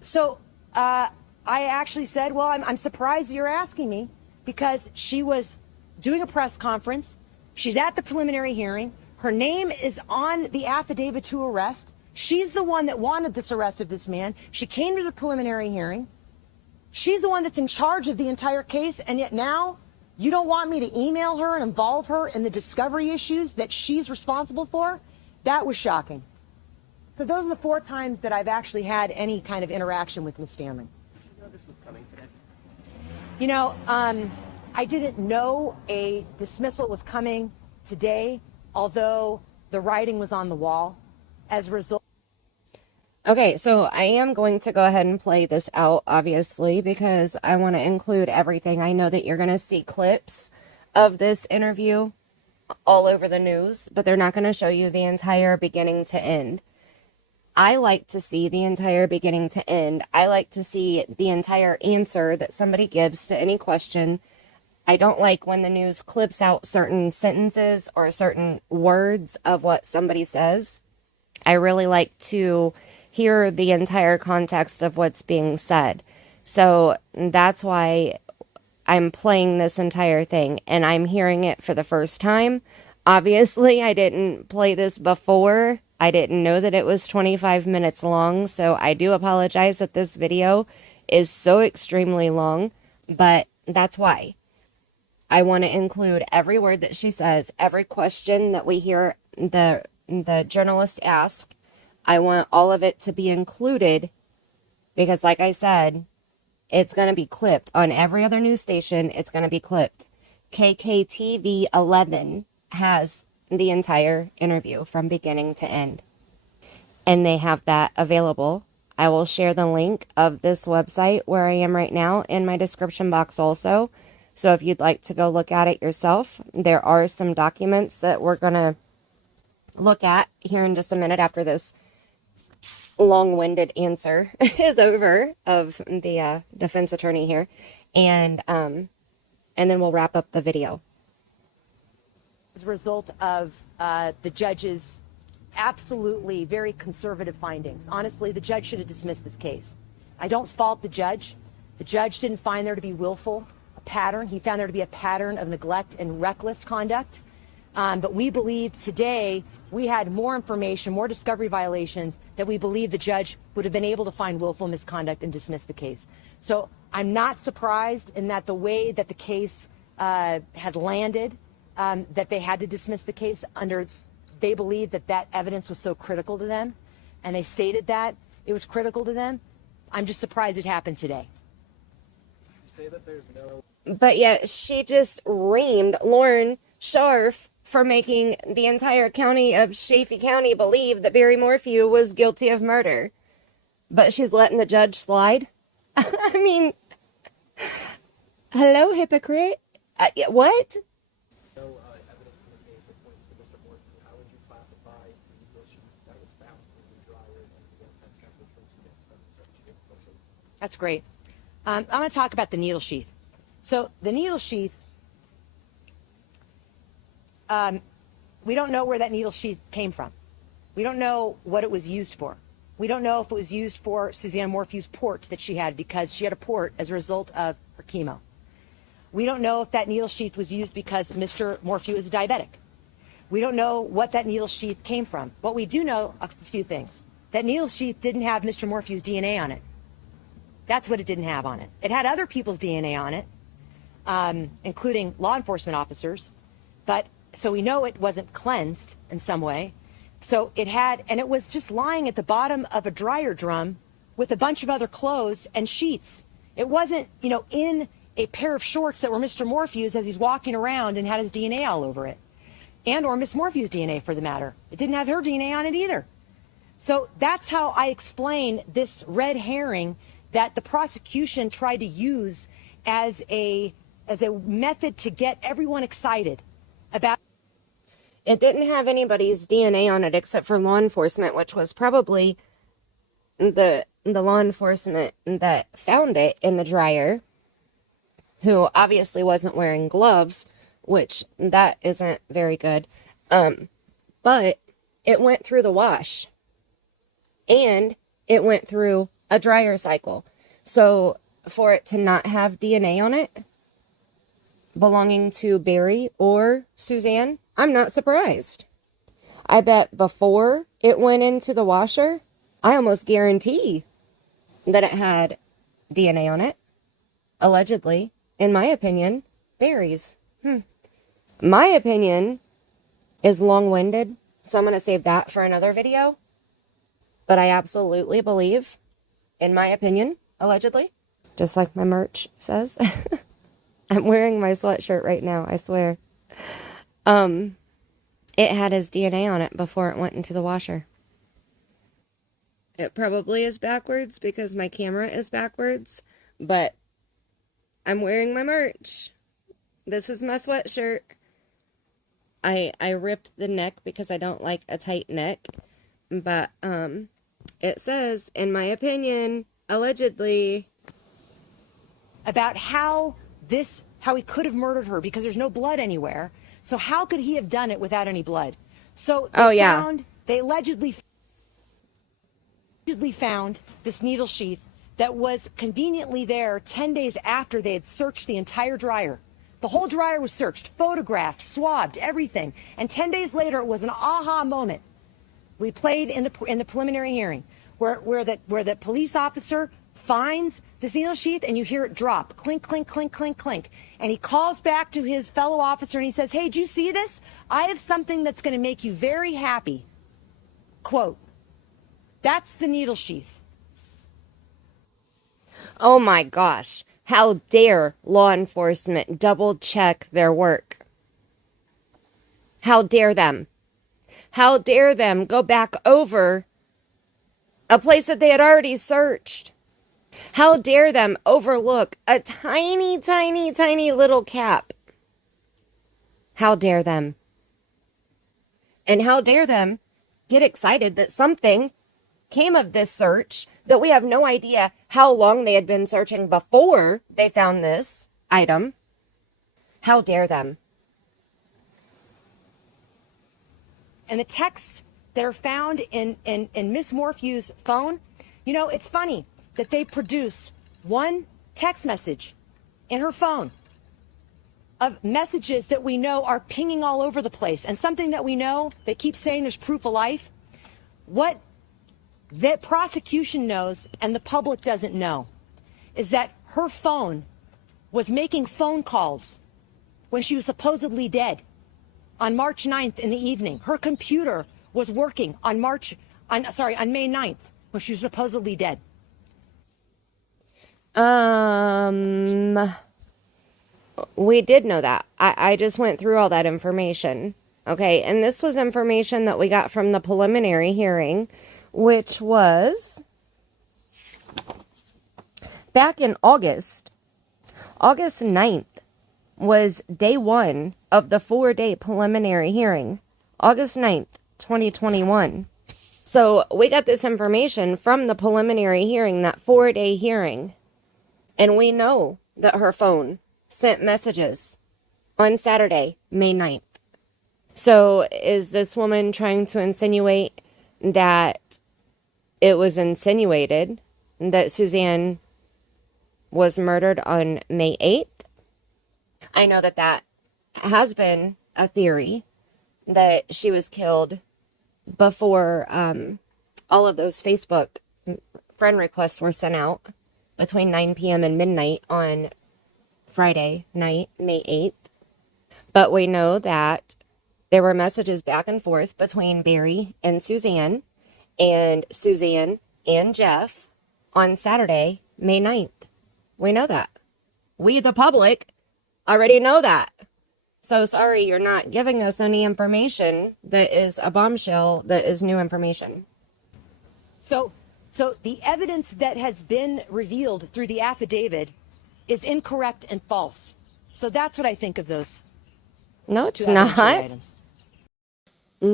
I actually said, well, I'm surprised you're asking me, because she was doing a press conference. She's at the preliminary hearing. Her name is on the affidavit to arrest. She's the one that wanted this arrest of this man. She came to the preliminary hearing. She's the one that's in charge of the entire case. And yet now you don't want me to email her and involve her in the discovery issues that she's responsible for? That was shocking. So those are the 4 times that I've actually had any kind of interaction with Ms. Stanley. Did you know this was coming today? You know, I didn't know a dismissal was coming today, although the writing was on the wall. As a result. Okay, so I am going to go ahead and play this out, obviously, because I want to include everything. I know that you're going to see clips of this interview all over the news, but they're not going to show you the entire beginning to end. I like to see the entire beginning to end. I like to see the entire answer that somebody gives to any question. I don't like when the news clips out certain sentences or certain words of what somebody says. I really like to hear the entire context of what's being said. So that's why I'm playing this entire thing, and I'm hearing it for the first time. Obviously, I didn't play this before. I didn't know that it was 25 minutes long, so I do apologize that this video is so extremely long, but that's why. I want to include every word that she says, every question that we hear the journalist ask. I want all of it to be included because, like I said, it's going to be clipped on every other news station. It's going to be clipped. KKTV 11 has the entire interview from beginning to end, and they have that available. I will share the link of this website where I am right now in my description box also, So if you'd like to go look at it yourself, there are some documents that we're going to look at here in just a minute after this long-winded answer is over of the defense attorney here. And then we'll wrap up the video. As a result of the judge's absolutely very conservative findings. Honestly, the judge should have dismissed this case. I don't fault the judge. The judge didn't find there to be willful, a pattern. He found there to be a pattern of neglect and reckless conduct. But we believe today we had more information, more discovery violations that we believe the judge would have been able to find willful misconduct and dismiss the case. So I'm not surprised in that the way that the case had landed, that they had to dismiss the case they believed that evidence was so critical to them, and they stated that it was critical to them. I'm just surprised it happened today. You say that there's no... But yet she just reamed Lauren Scharf for making the entire county of Chaffee County believe that Barry Morphew was guilty of murder. But she's letting the judge slide? I mean, hello, hypocrite. What? no evidence in the case that points to Mr. Morphew. How would you classify the needle sheath that was found in the dryer and the text message from Suzanne's phone? That's great. I'm going to talk about the needle sheath. So the needle sheath, we don't know where that needle sheath came from. We don't know what it was used for. We don't know if it was used for Suzanne Morphew's port that she had, because she had a port as a result of her chemo. We don't know if that needle sheath was used because Mr. Morphew is a diabetic. We don't know what that needle sheath came from. But we do know a few things. That needle sheath didn't have Mr. Morphew's DNA on it. That's what it didn't have on it. It had other people's DNA on it, including law enforcement officers. So we know it wasn't cleansed in some way. So it had, and it was just lying at the bottom of a dryer drum with a bunch of other clothes and sheets. It wasn't, in a pair of shorts that were Mr. Morphew's as he's walking around and had his DNA all over it. And or Miss Morphew's DNA, for the matter. It didn't have her DNA on it either. So that's how I explain this red herring that the prosecution tried to use as a method to get everyone excited about. It didn't have anybody's DNA on it except for law enforcement, which was probably the law enforcement that found it in the dryer, who obviously wasn't wearing gloves, which that isn't very good. But it went through the wash, and it went through a dryer cycle. So for it to not have DNA on it belonging to Barry or Suzanne, I'm not surprised. I bet before it went into the washer, I almost guarantee that it had DNA on it. Allegedly, in my opinion, Barry's. My opinion is long-winded, so I'm going to save that for another video. But I absolutely believe, in my opinion, allegedly, just like my merch says. I'm wearing my sweatshirt right now, I swear. It had his DNA on it before it went into the washer. It probably is backwards because my camera is backwards, but I'm wearing my merch. This is my sweatshirt. I ripped the neck because I don't like a tight neck, but it says, in my opinion, allegedly, about how he could have murdered her because there's no blood anywhere. So how could he have done it without any blood? So they allegedly found this needle sheath that was conveniently there 10 days after they had searched the entire dryer. The whole dryer was searched, photographed, swabbed, everything. And 10 days later, it was an aha moment. We played in the preliminary hearing where the police officer finds this needle sheath and you hear it drop, clink, clink, clink, clink, clink. And he calls back to his fellow officer and he says, "Hey, do you see this? I have something that's going to make you very happy." Quote. That's the needle sheath. Oh my gosh. How dare law enforcement double check their work? How dare them? How dare them go back over a place that they had already searched How dare them overlook a tiny, tiny, tiny little cap? How dare them? And how dare them get excited that something came of this search, that we have no idea how long they had been searching before they found this item. How dare them? And the texts that are found in Miss Morphew's phone, you know, it's funny that they produce one text message in her phone of messages that we know are pinging all over the place, and something that we know, they keep saying there's proof of life. What the prosecution knows and the public doesn't know is that her phone was making phone calls when she was supposedly dead on March 9th in the evening. Her computer was working on May 9th when she was supposedly dead. We did know that. I just went through all that information. Okay, and this was information that we got from the preliminary hearing, which was back in August. August 9th was day 1 of the 4-day preliminary hearing. August 9th, 2021. So we got this information from the preliminary hearing, that 4-day hearing. And we know that her phone sent messages on Saturday, May 9th. So is this woman trying to insinuate that it was insinuated that Suzanne was murdered on May 8th? I know that that has been a theory, that she was killed before all of those Facebook friend requests were sent out between 9 p.m. and midnight on Friday night, May 8th. But we know that there were messages back and forth between Barry and Suzanne and Jeff on Saturday, May 9th. We know that. We, the public, already know that. So sorry you're not giving us any information that is a bombshell, that is new information. So the evidence that has been revealed through the affidavit is incorrect and false. So that's what I think of those. No, it's two evidentiary not. items.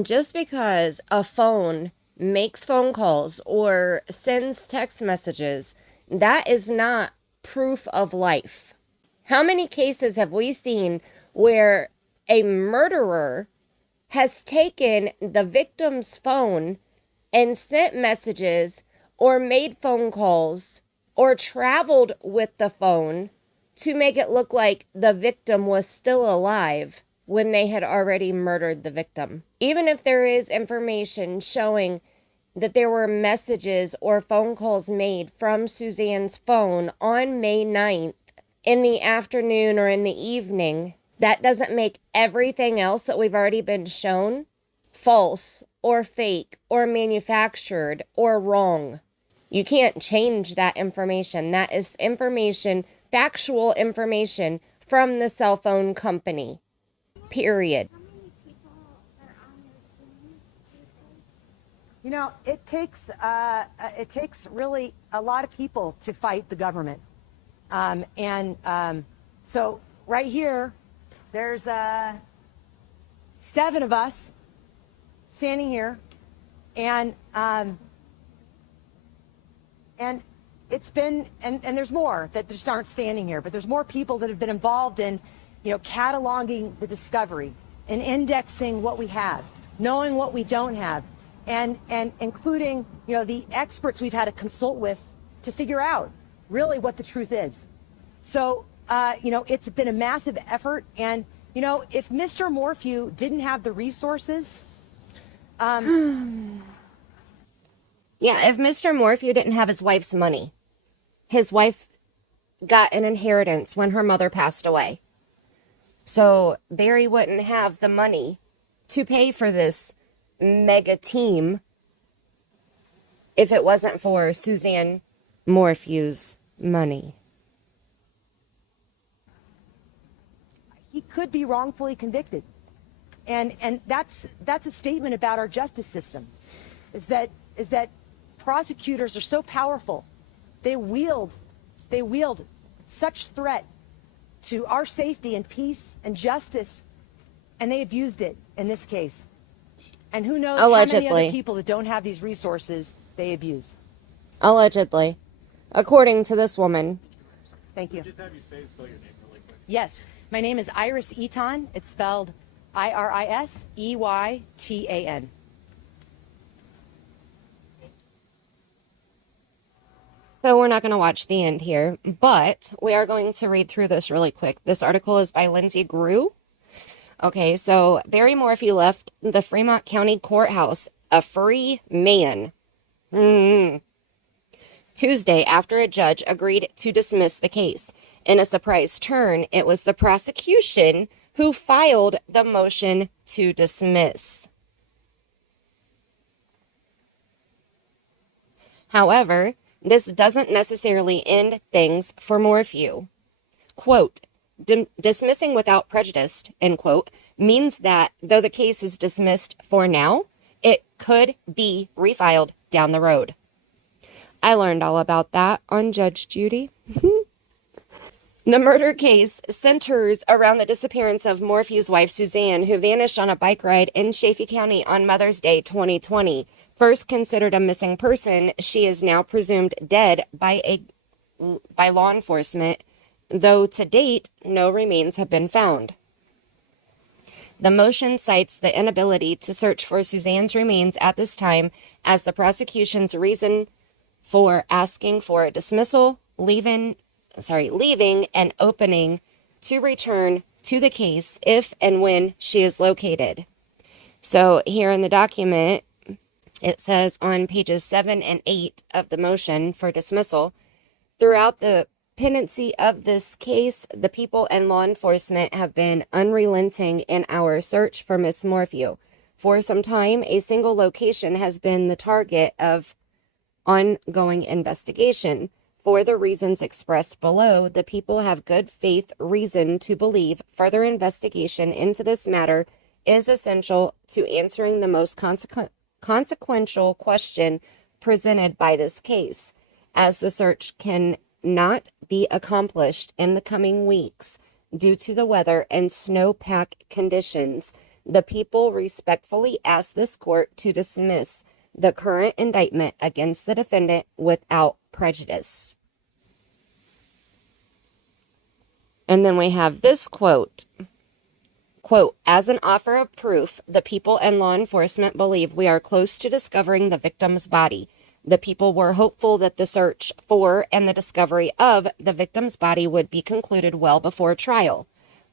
Just because a phone makes phone calls or sends text messages, that is not proof of life. How many cases have we seen where a murderer has taken the victim's phone and sent messages or made phone calls or traveled with the phone to make it look like the victim was still alive when they had already murdered the victim? Even if there is information showing that there were messages or phone calls made from Suzanne's phone on May 9th in the afternoon or in the evening, that doesn't make everything else that we've already been shown false or fake or manufactured or wrong. You can't change that information. That is information, factual information from the cell phone company. Period. How many people are on your team, do you think? You know, it takes really a lot of people to fight the government. So right here, there's 7 of us standing here, and it's been, and there's more that just aren't standing here, but there's more people that have been involved in, you know, cataloging the discovery and indexing what we have, knowing what we don't have, and including, you know, the experts we've had to consult with to figure out really what the truth is. So, you know, it's been a massive effort. And, you know, if Mr. Morphew didn't have the resources, Yeah, if Mr. Morphew didn't have his wife's money, his wife got an inheritance when her mother passed away. So Barry wouldn't have the money to pay for this mega team if it wasn't for Suzanne Morphew's money. he could be wrongfully convicted. And that's a statement about our justice system, is that prosecutors are so powerful They wield such threat to our safety and peace and justice, and they abused it in this case. And who knows how many Allegedly. other people that don't have these resources they abuse. Allegedly. According to this woman. Thank you. Just have you say spell your name really quick. Yes, my name is Iris Eytan. It's spelled Iriseytan. So we're not going to watch the end here, but we are going to read through this really quick. This article is by Lindsay Grew. Okay, so Barry Morphew left the Fremont County Courthouse a free man. Tuesday, after a judge agreed to dismiss the case. In a surprise turn, it was the prosecution who filed the motion to dismiss. However, this doesn't necessarily end things for Morphew. Quote, dismissing without prejudice, end quote, means that though the case is dismissed for now, it could be refiled down the road. I learned all about that on Judge Judy. The murder case centers around the disappearance of Morphew's wife, Suzanne, who vanished on a bike ride in Chaffee County on Mother's Day 2020. First considered a missing person, she is now presumed dead by law enforcement, though to date, no remains have been found. The motion cites the inability to search for Suzanne's remains at this time as the prosecution's reason for asking for a dismissal, leaving an opening to return to the case if and when she is located. So here in the document, it says on pages 7 and 8 of the motion for dismissal, throughout the pendency of this case, the people and law enforcement have been unrelenting in our search for Miss Morphew. For some time, a single location has been the target of ongoing investigation. For the reasons expressed below, the people have good faith reason to believe further investigation into this matter is essential to answering the most consequential question presented by this case. As the search cannot be accomplished in the coming weeks due to the weather and snowpack conditions, the people respectfully ask this court to dismiss the current indictment against the defendant without prejudice. And then we have this quote, as an offer of proof, the people and law enforcement believe we are close to discovering the victim's body. The people were hopeful that the search for and the discovery of the victim's body would be concluded well before trial.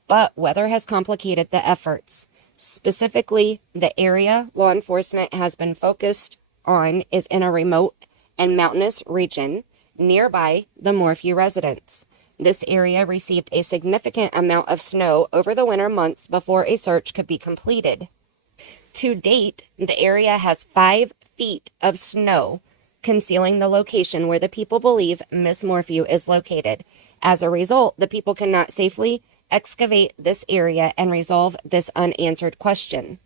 But weather has complicated the efforts. Specifically, the area law enforcement has been focused on is in a remote and mountainous region nearby the Morphew residence. This area received a significant amount of snow over the winter months before a search could be completed. To date, the area has 5 feet of snow concealing the location where the people believe Miss Morphew is located. As a result, the people cannot safely excavate this area and resolve this unanswered question.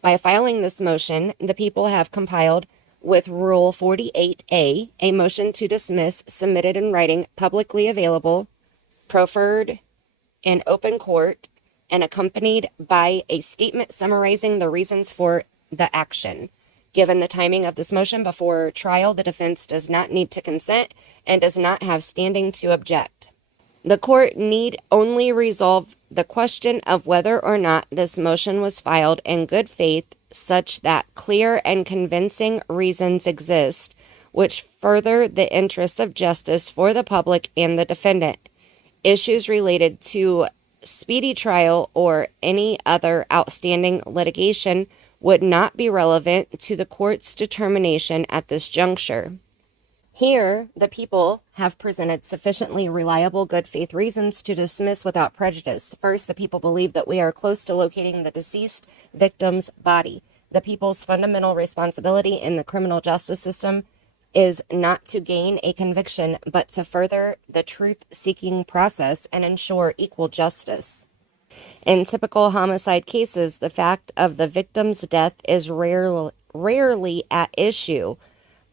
By filing this motion, the people have compiled with Rule 48A, a motion to dismiss submitted in writing, publicly available, proffered in open court, and accompanied by a statement summarizing the reasons for the action. Given the timing of this motion before trial, the defense does not need to consent and does not have standing to object. The court need only resolve the question of whether or not this motion was filed in good faith, such that clear and convincing reasons exist which further the interests of justice for the public and the defendant. Issues related to speedy trial or any other outstanding litigation would not be relevant to the court's determination at this juncture. Here, the people have presented sufficiently reliable good faith reasons to dismiss without prejudice. First, the people believe that we are close to locating the deceased victim's body. The people's fundamental responsibility in the criminal justice system is not to gain a conviction, but to further the truth-seeking process and ensure equal justice. In typical homicide cases, the fact of the victim's death is rarely at issue,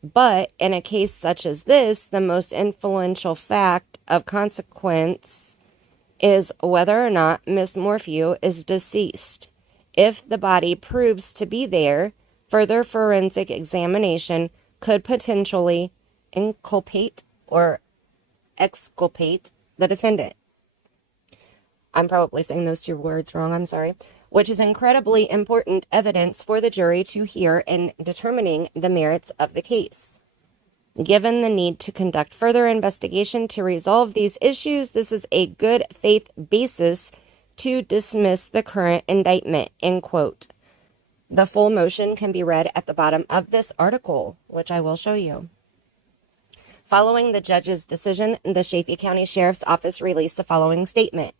But in a case such as this, the most influential fact of consequence is whether or not Miss Morphew is deceased. If the body proves to be there, further forensic examination could potentially inculpate or exculpate the defendant. I'm probably saying those two words wrong, I'm sorry. Which is incredibly important evidence for the jury to hear in determining the merits of the case. Given the need to conduct further investigation to resolve these issues, this is a good faith basis to dismiss the current indictment, end quote. The full motion can be read at the bottom of this article, which I will show you. Following the judge's decision, the Chaffee County Sheriff's Office released the following statement.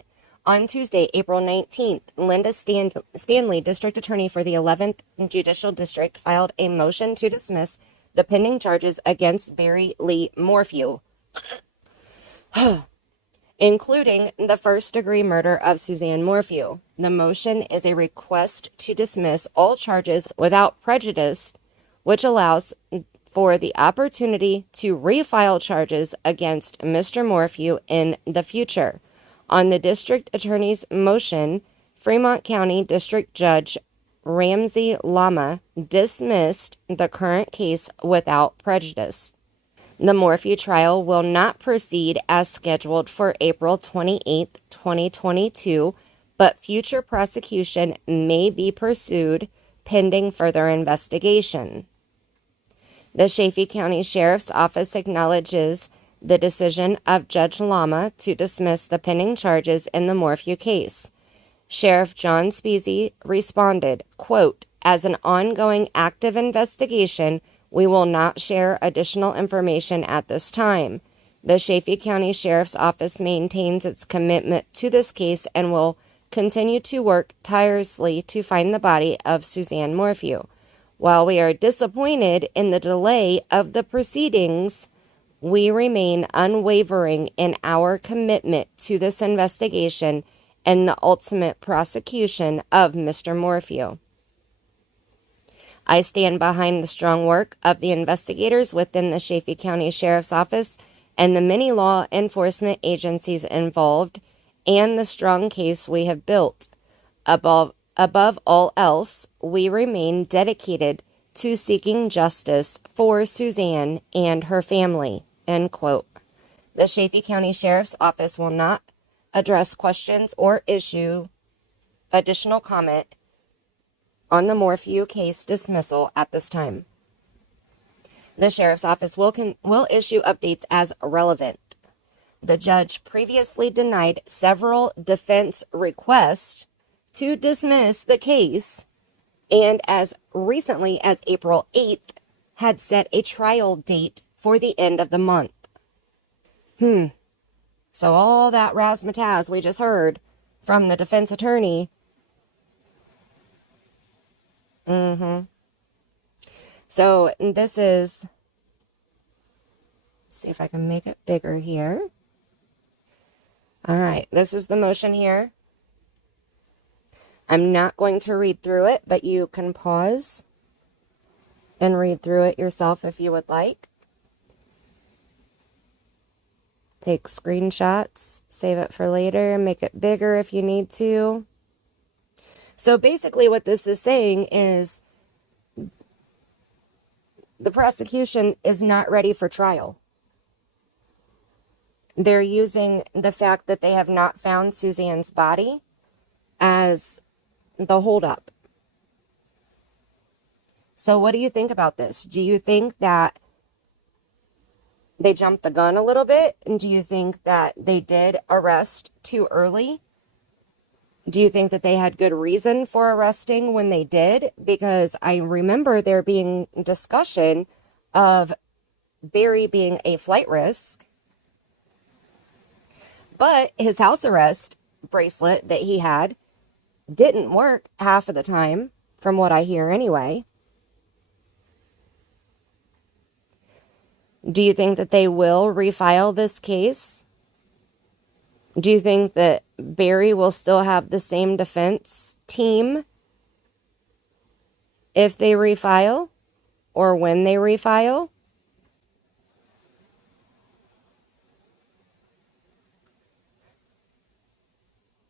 On Tuesday, April 19th, Linda Stanley, District Attorney for the 11th Judicial District, filed a motion to dismiss the pending charges against Barry Lee Morphew, including the first-degree murder of Suzanne Morphew. The motion is a request to dismiss all charges without prejudice, which allows for the opportunity to refile charges against Mr. Morphew in the future. On the district attorney's motion, Fremont County District Judge Ramsey Lama dismissed the current case without prejudice. The Morphew trial will not proceed as scheduled for April 28, 2022, but future prosecution may be pursued pending further investigation. The Chaffee County Sheriff's Office acknowledges the decision of Judge Lama to dismiss the pending charges in the Morphew case. Sheriff John Speasy responded, quote, "As an ongoing active investigation, we will not share additional information at this time. The Chaffee County Sheriff's Office maintains its commitment to this case and will continue to work tirelessly to find the body of Suzanne Morphew. While we are disappointed in the delay of the proceedings, we remain unwavering in our commitment to this investigation and the ultimate prosecution of Mr. Morphew. I stand behind the strong work of the investigators within the Chaffee County Sheriff's Office and the many law enforcement agencies involved and the strong case we have built. Above all else, we remain dedicated to seeking justice for Suzanne and her family." End quote. The Chaffee County Sheriff's Office will not address questions or issue additional comment on the Morphew case dismissal at this time. The Sheriff's Office will issue updates as relevant. The judge previously denied several defense requests to dismiss the case, and as recently as April 8th, had set a trial date for the end of the month. So all that razzmatazz we just heard from the defense attorney. So this is, let's see if I can make it bigger here. All right, this is the motion here. I'm not going to read through it, but you can pause and read through it yourself if you would like. Take screenshots, save it for later, make it bigger if you need to. So basically what this is saying is the prosecution is not ready for trial. They're using the fact that they have not found Suzanne's body as the holdup. So what do you think about this? Do you think that they jumped the gun a little bit? And do you think that they did arrest too early? Do you think that they had good reason for arresting when they did? Because I remember there being discussion of Barry being a flight risk. But his house arrest bracelet that he had didn't work half of the time, from what I hear anyway. Do you think that they will refile this case? Do you think that Barry will still have the same defense team if they refile or when they refile?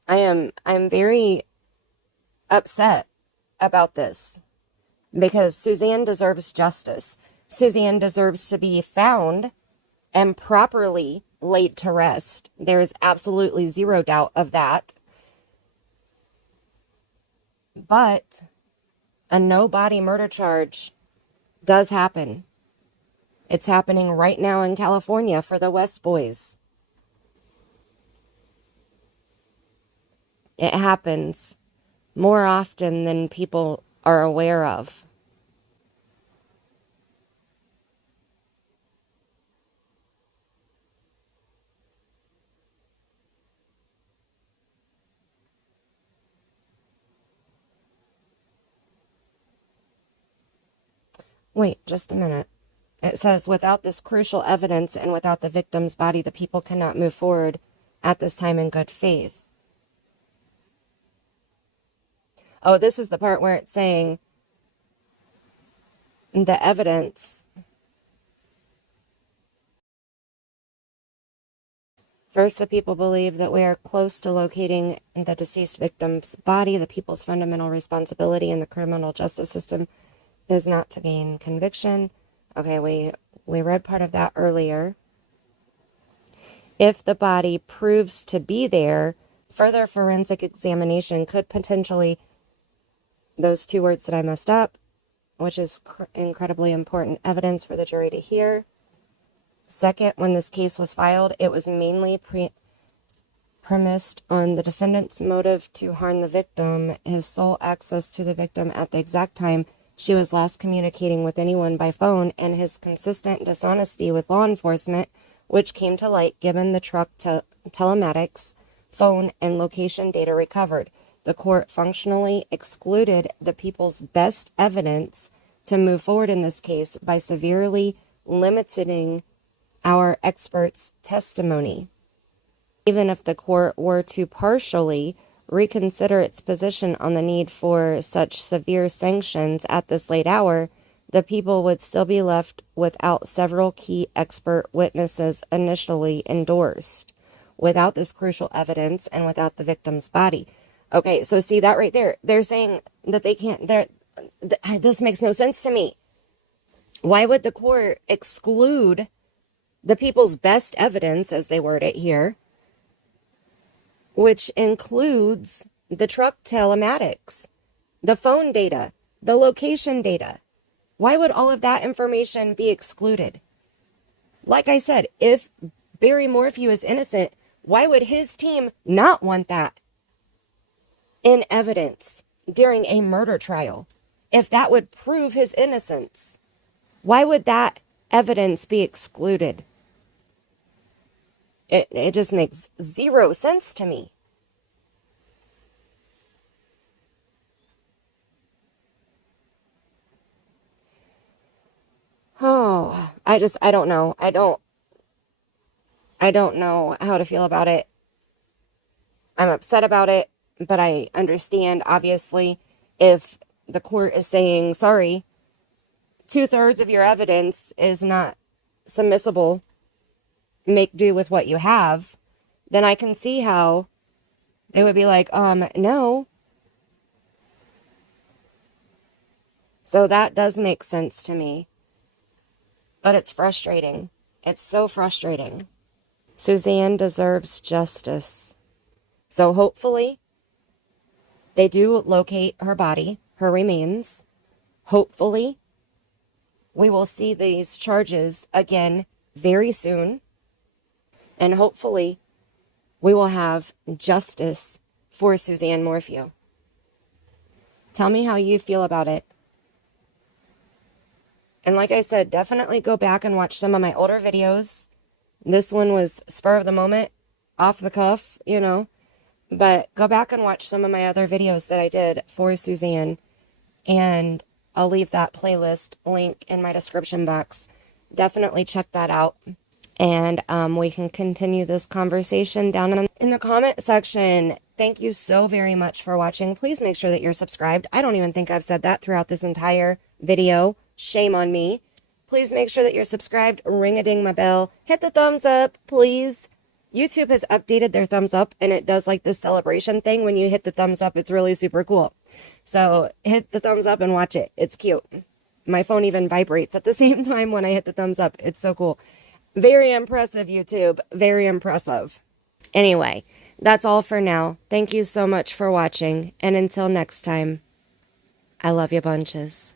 I'm very upset about this because Suzanne deserves justice. Suzanne deserves to be found and properly laid to rest. There is absolutely zero doubt of that. But a no body murder charge does happen. It's happening right now in California for the West Boys. It happens more often than people are aware of. Wait, just a minute. It says, without this crucial evidence and without the victim's body, the people cannot move forward at this time in good faith. Oh, this is the part where it's saying the evidence. First, the people believe that we are close to locating the deceased victim's body. The people's fundamental responsibility in the criminal justice system is not to gain conviction. Okay, we read part of that earlier. If the body proves to be there, further forensic examination could potentially, those two words that I messed up, which is incredibly important evidence for the jury to hear. Second, when this case was filed, it was mainly premised on the defendant's motive to harm the victim, his sole access to the victim at the exact time she was last communicating with anyone by phone, and his consistent dishonesty with law enforcement, which came to light given the truck telematics, phone, and location data recovered. The court functionally excluded the people's best evidence to move forward in this case by severely limiting our experts' testimony. Even if the court were to partially reconsider its position on the need for such severe sanctions at this late hour, the people would still be left without several key expert witnesses initially endorsed, without this crucial evidence and without the victim's body. Okay, so see that right there? They're saying that they can't, this makes no sense to me. Why would the court exclude the people's best evidence, as they word it here, which includes the truck telematics, the phone data, the location data? Why would all of that information be excluded? Like I said, if Barry Morphew is innocent, why would his team not want that in evidence during a murder trial? If that would prove his innocence, why would that evidence be excluded? It just makes zero sense to me. Oh, I don't know. I don't know how to feel about it. I'm upset about it, but I understand, obviously, if the court is saying, sorry, 2/3 of your evidence is not submissible, make do with what you have, then I can see how they would be like, no. So that does make sense to me. But it's frustrating. It's so frustrating. Suzanne deserves justice. So hopefully they do locate her body, her remains. Hopefully we will see these charges again very soon. And hopefully we will have justice for Suzanne Morphew. Tell me how you feel about it. And like I said, definitely go back and watch some of my older videos. This one was spur of the moment, off the cuff, you know. But go back and watch some of my other videos that I did for Suzanne. And I'll leave that playlist link in my description box. Definitely check that out. And we can continue this conversation down in the comment section. Thank you so very much for watching. Please make sure that you're subscribed. I don't even think I've said that throughout this entire video. Shame on me. Please make sure that you're subscribed. Ring-a-ding my bell. Hit the thumbs up, please. YouTube has updated their thumbs up, and it does like this celebration thing. When you hit the thumbs up, it's really super cool. So hit the thumbs up and watch it. It's cute. My phone even vibrates at the same time when I hit the thumbs up. It's so cool. Very impressive, YouTube. Very impressive. Anyway, that's all for now. Thank you so much for watching. And until next time, I love you bunches.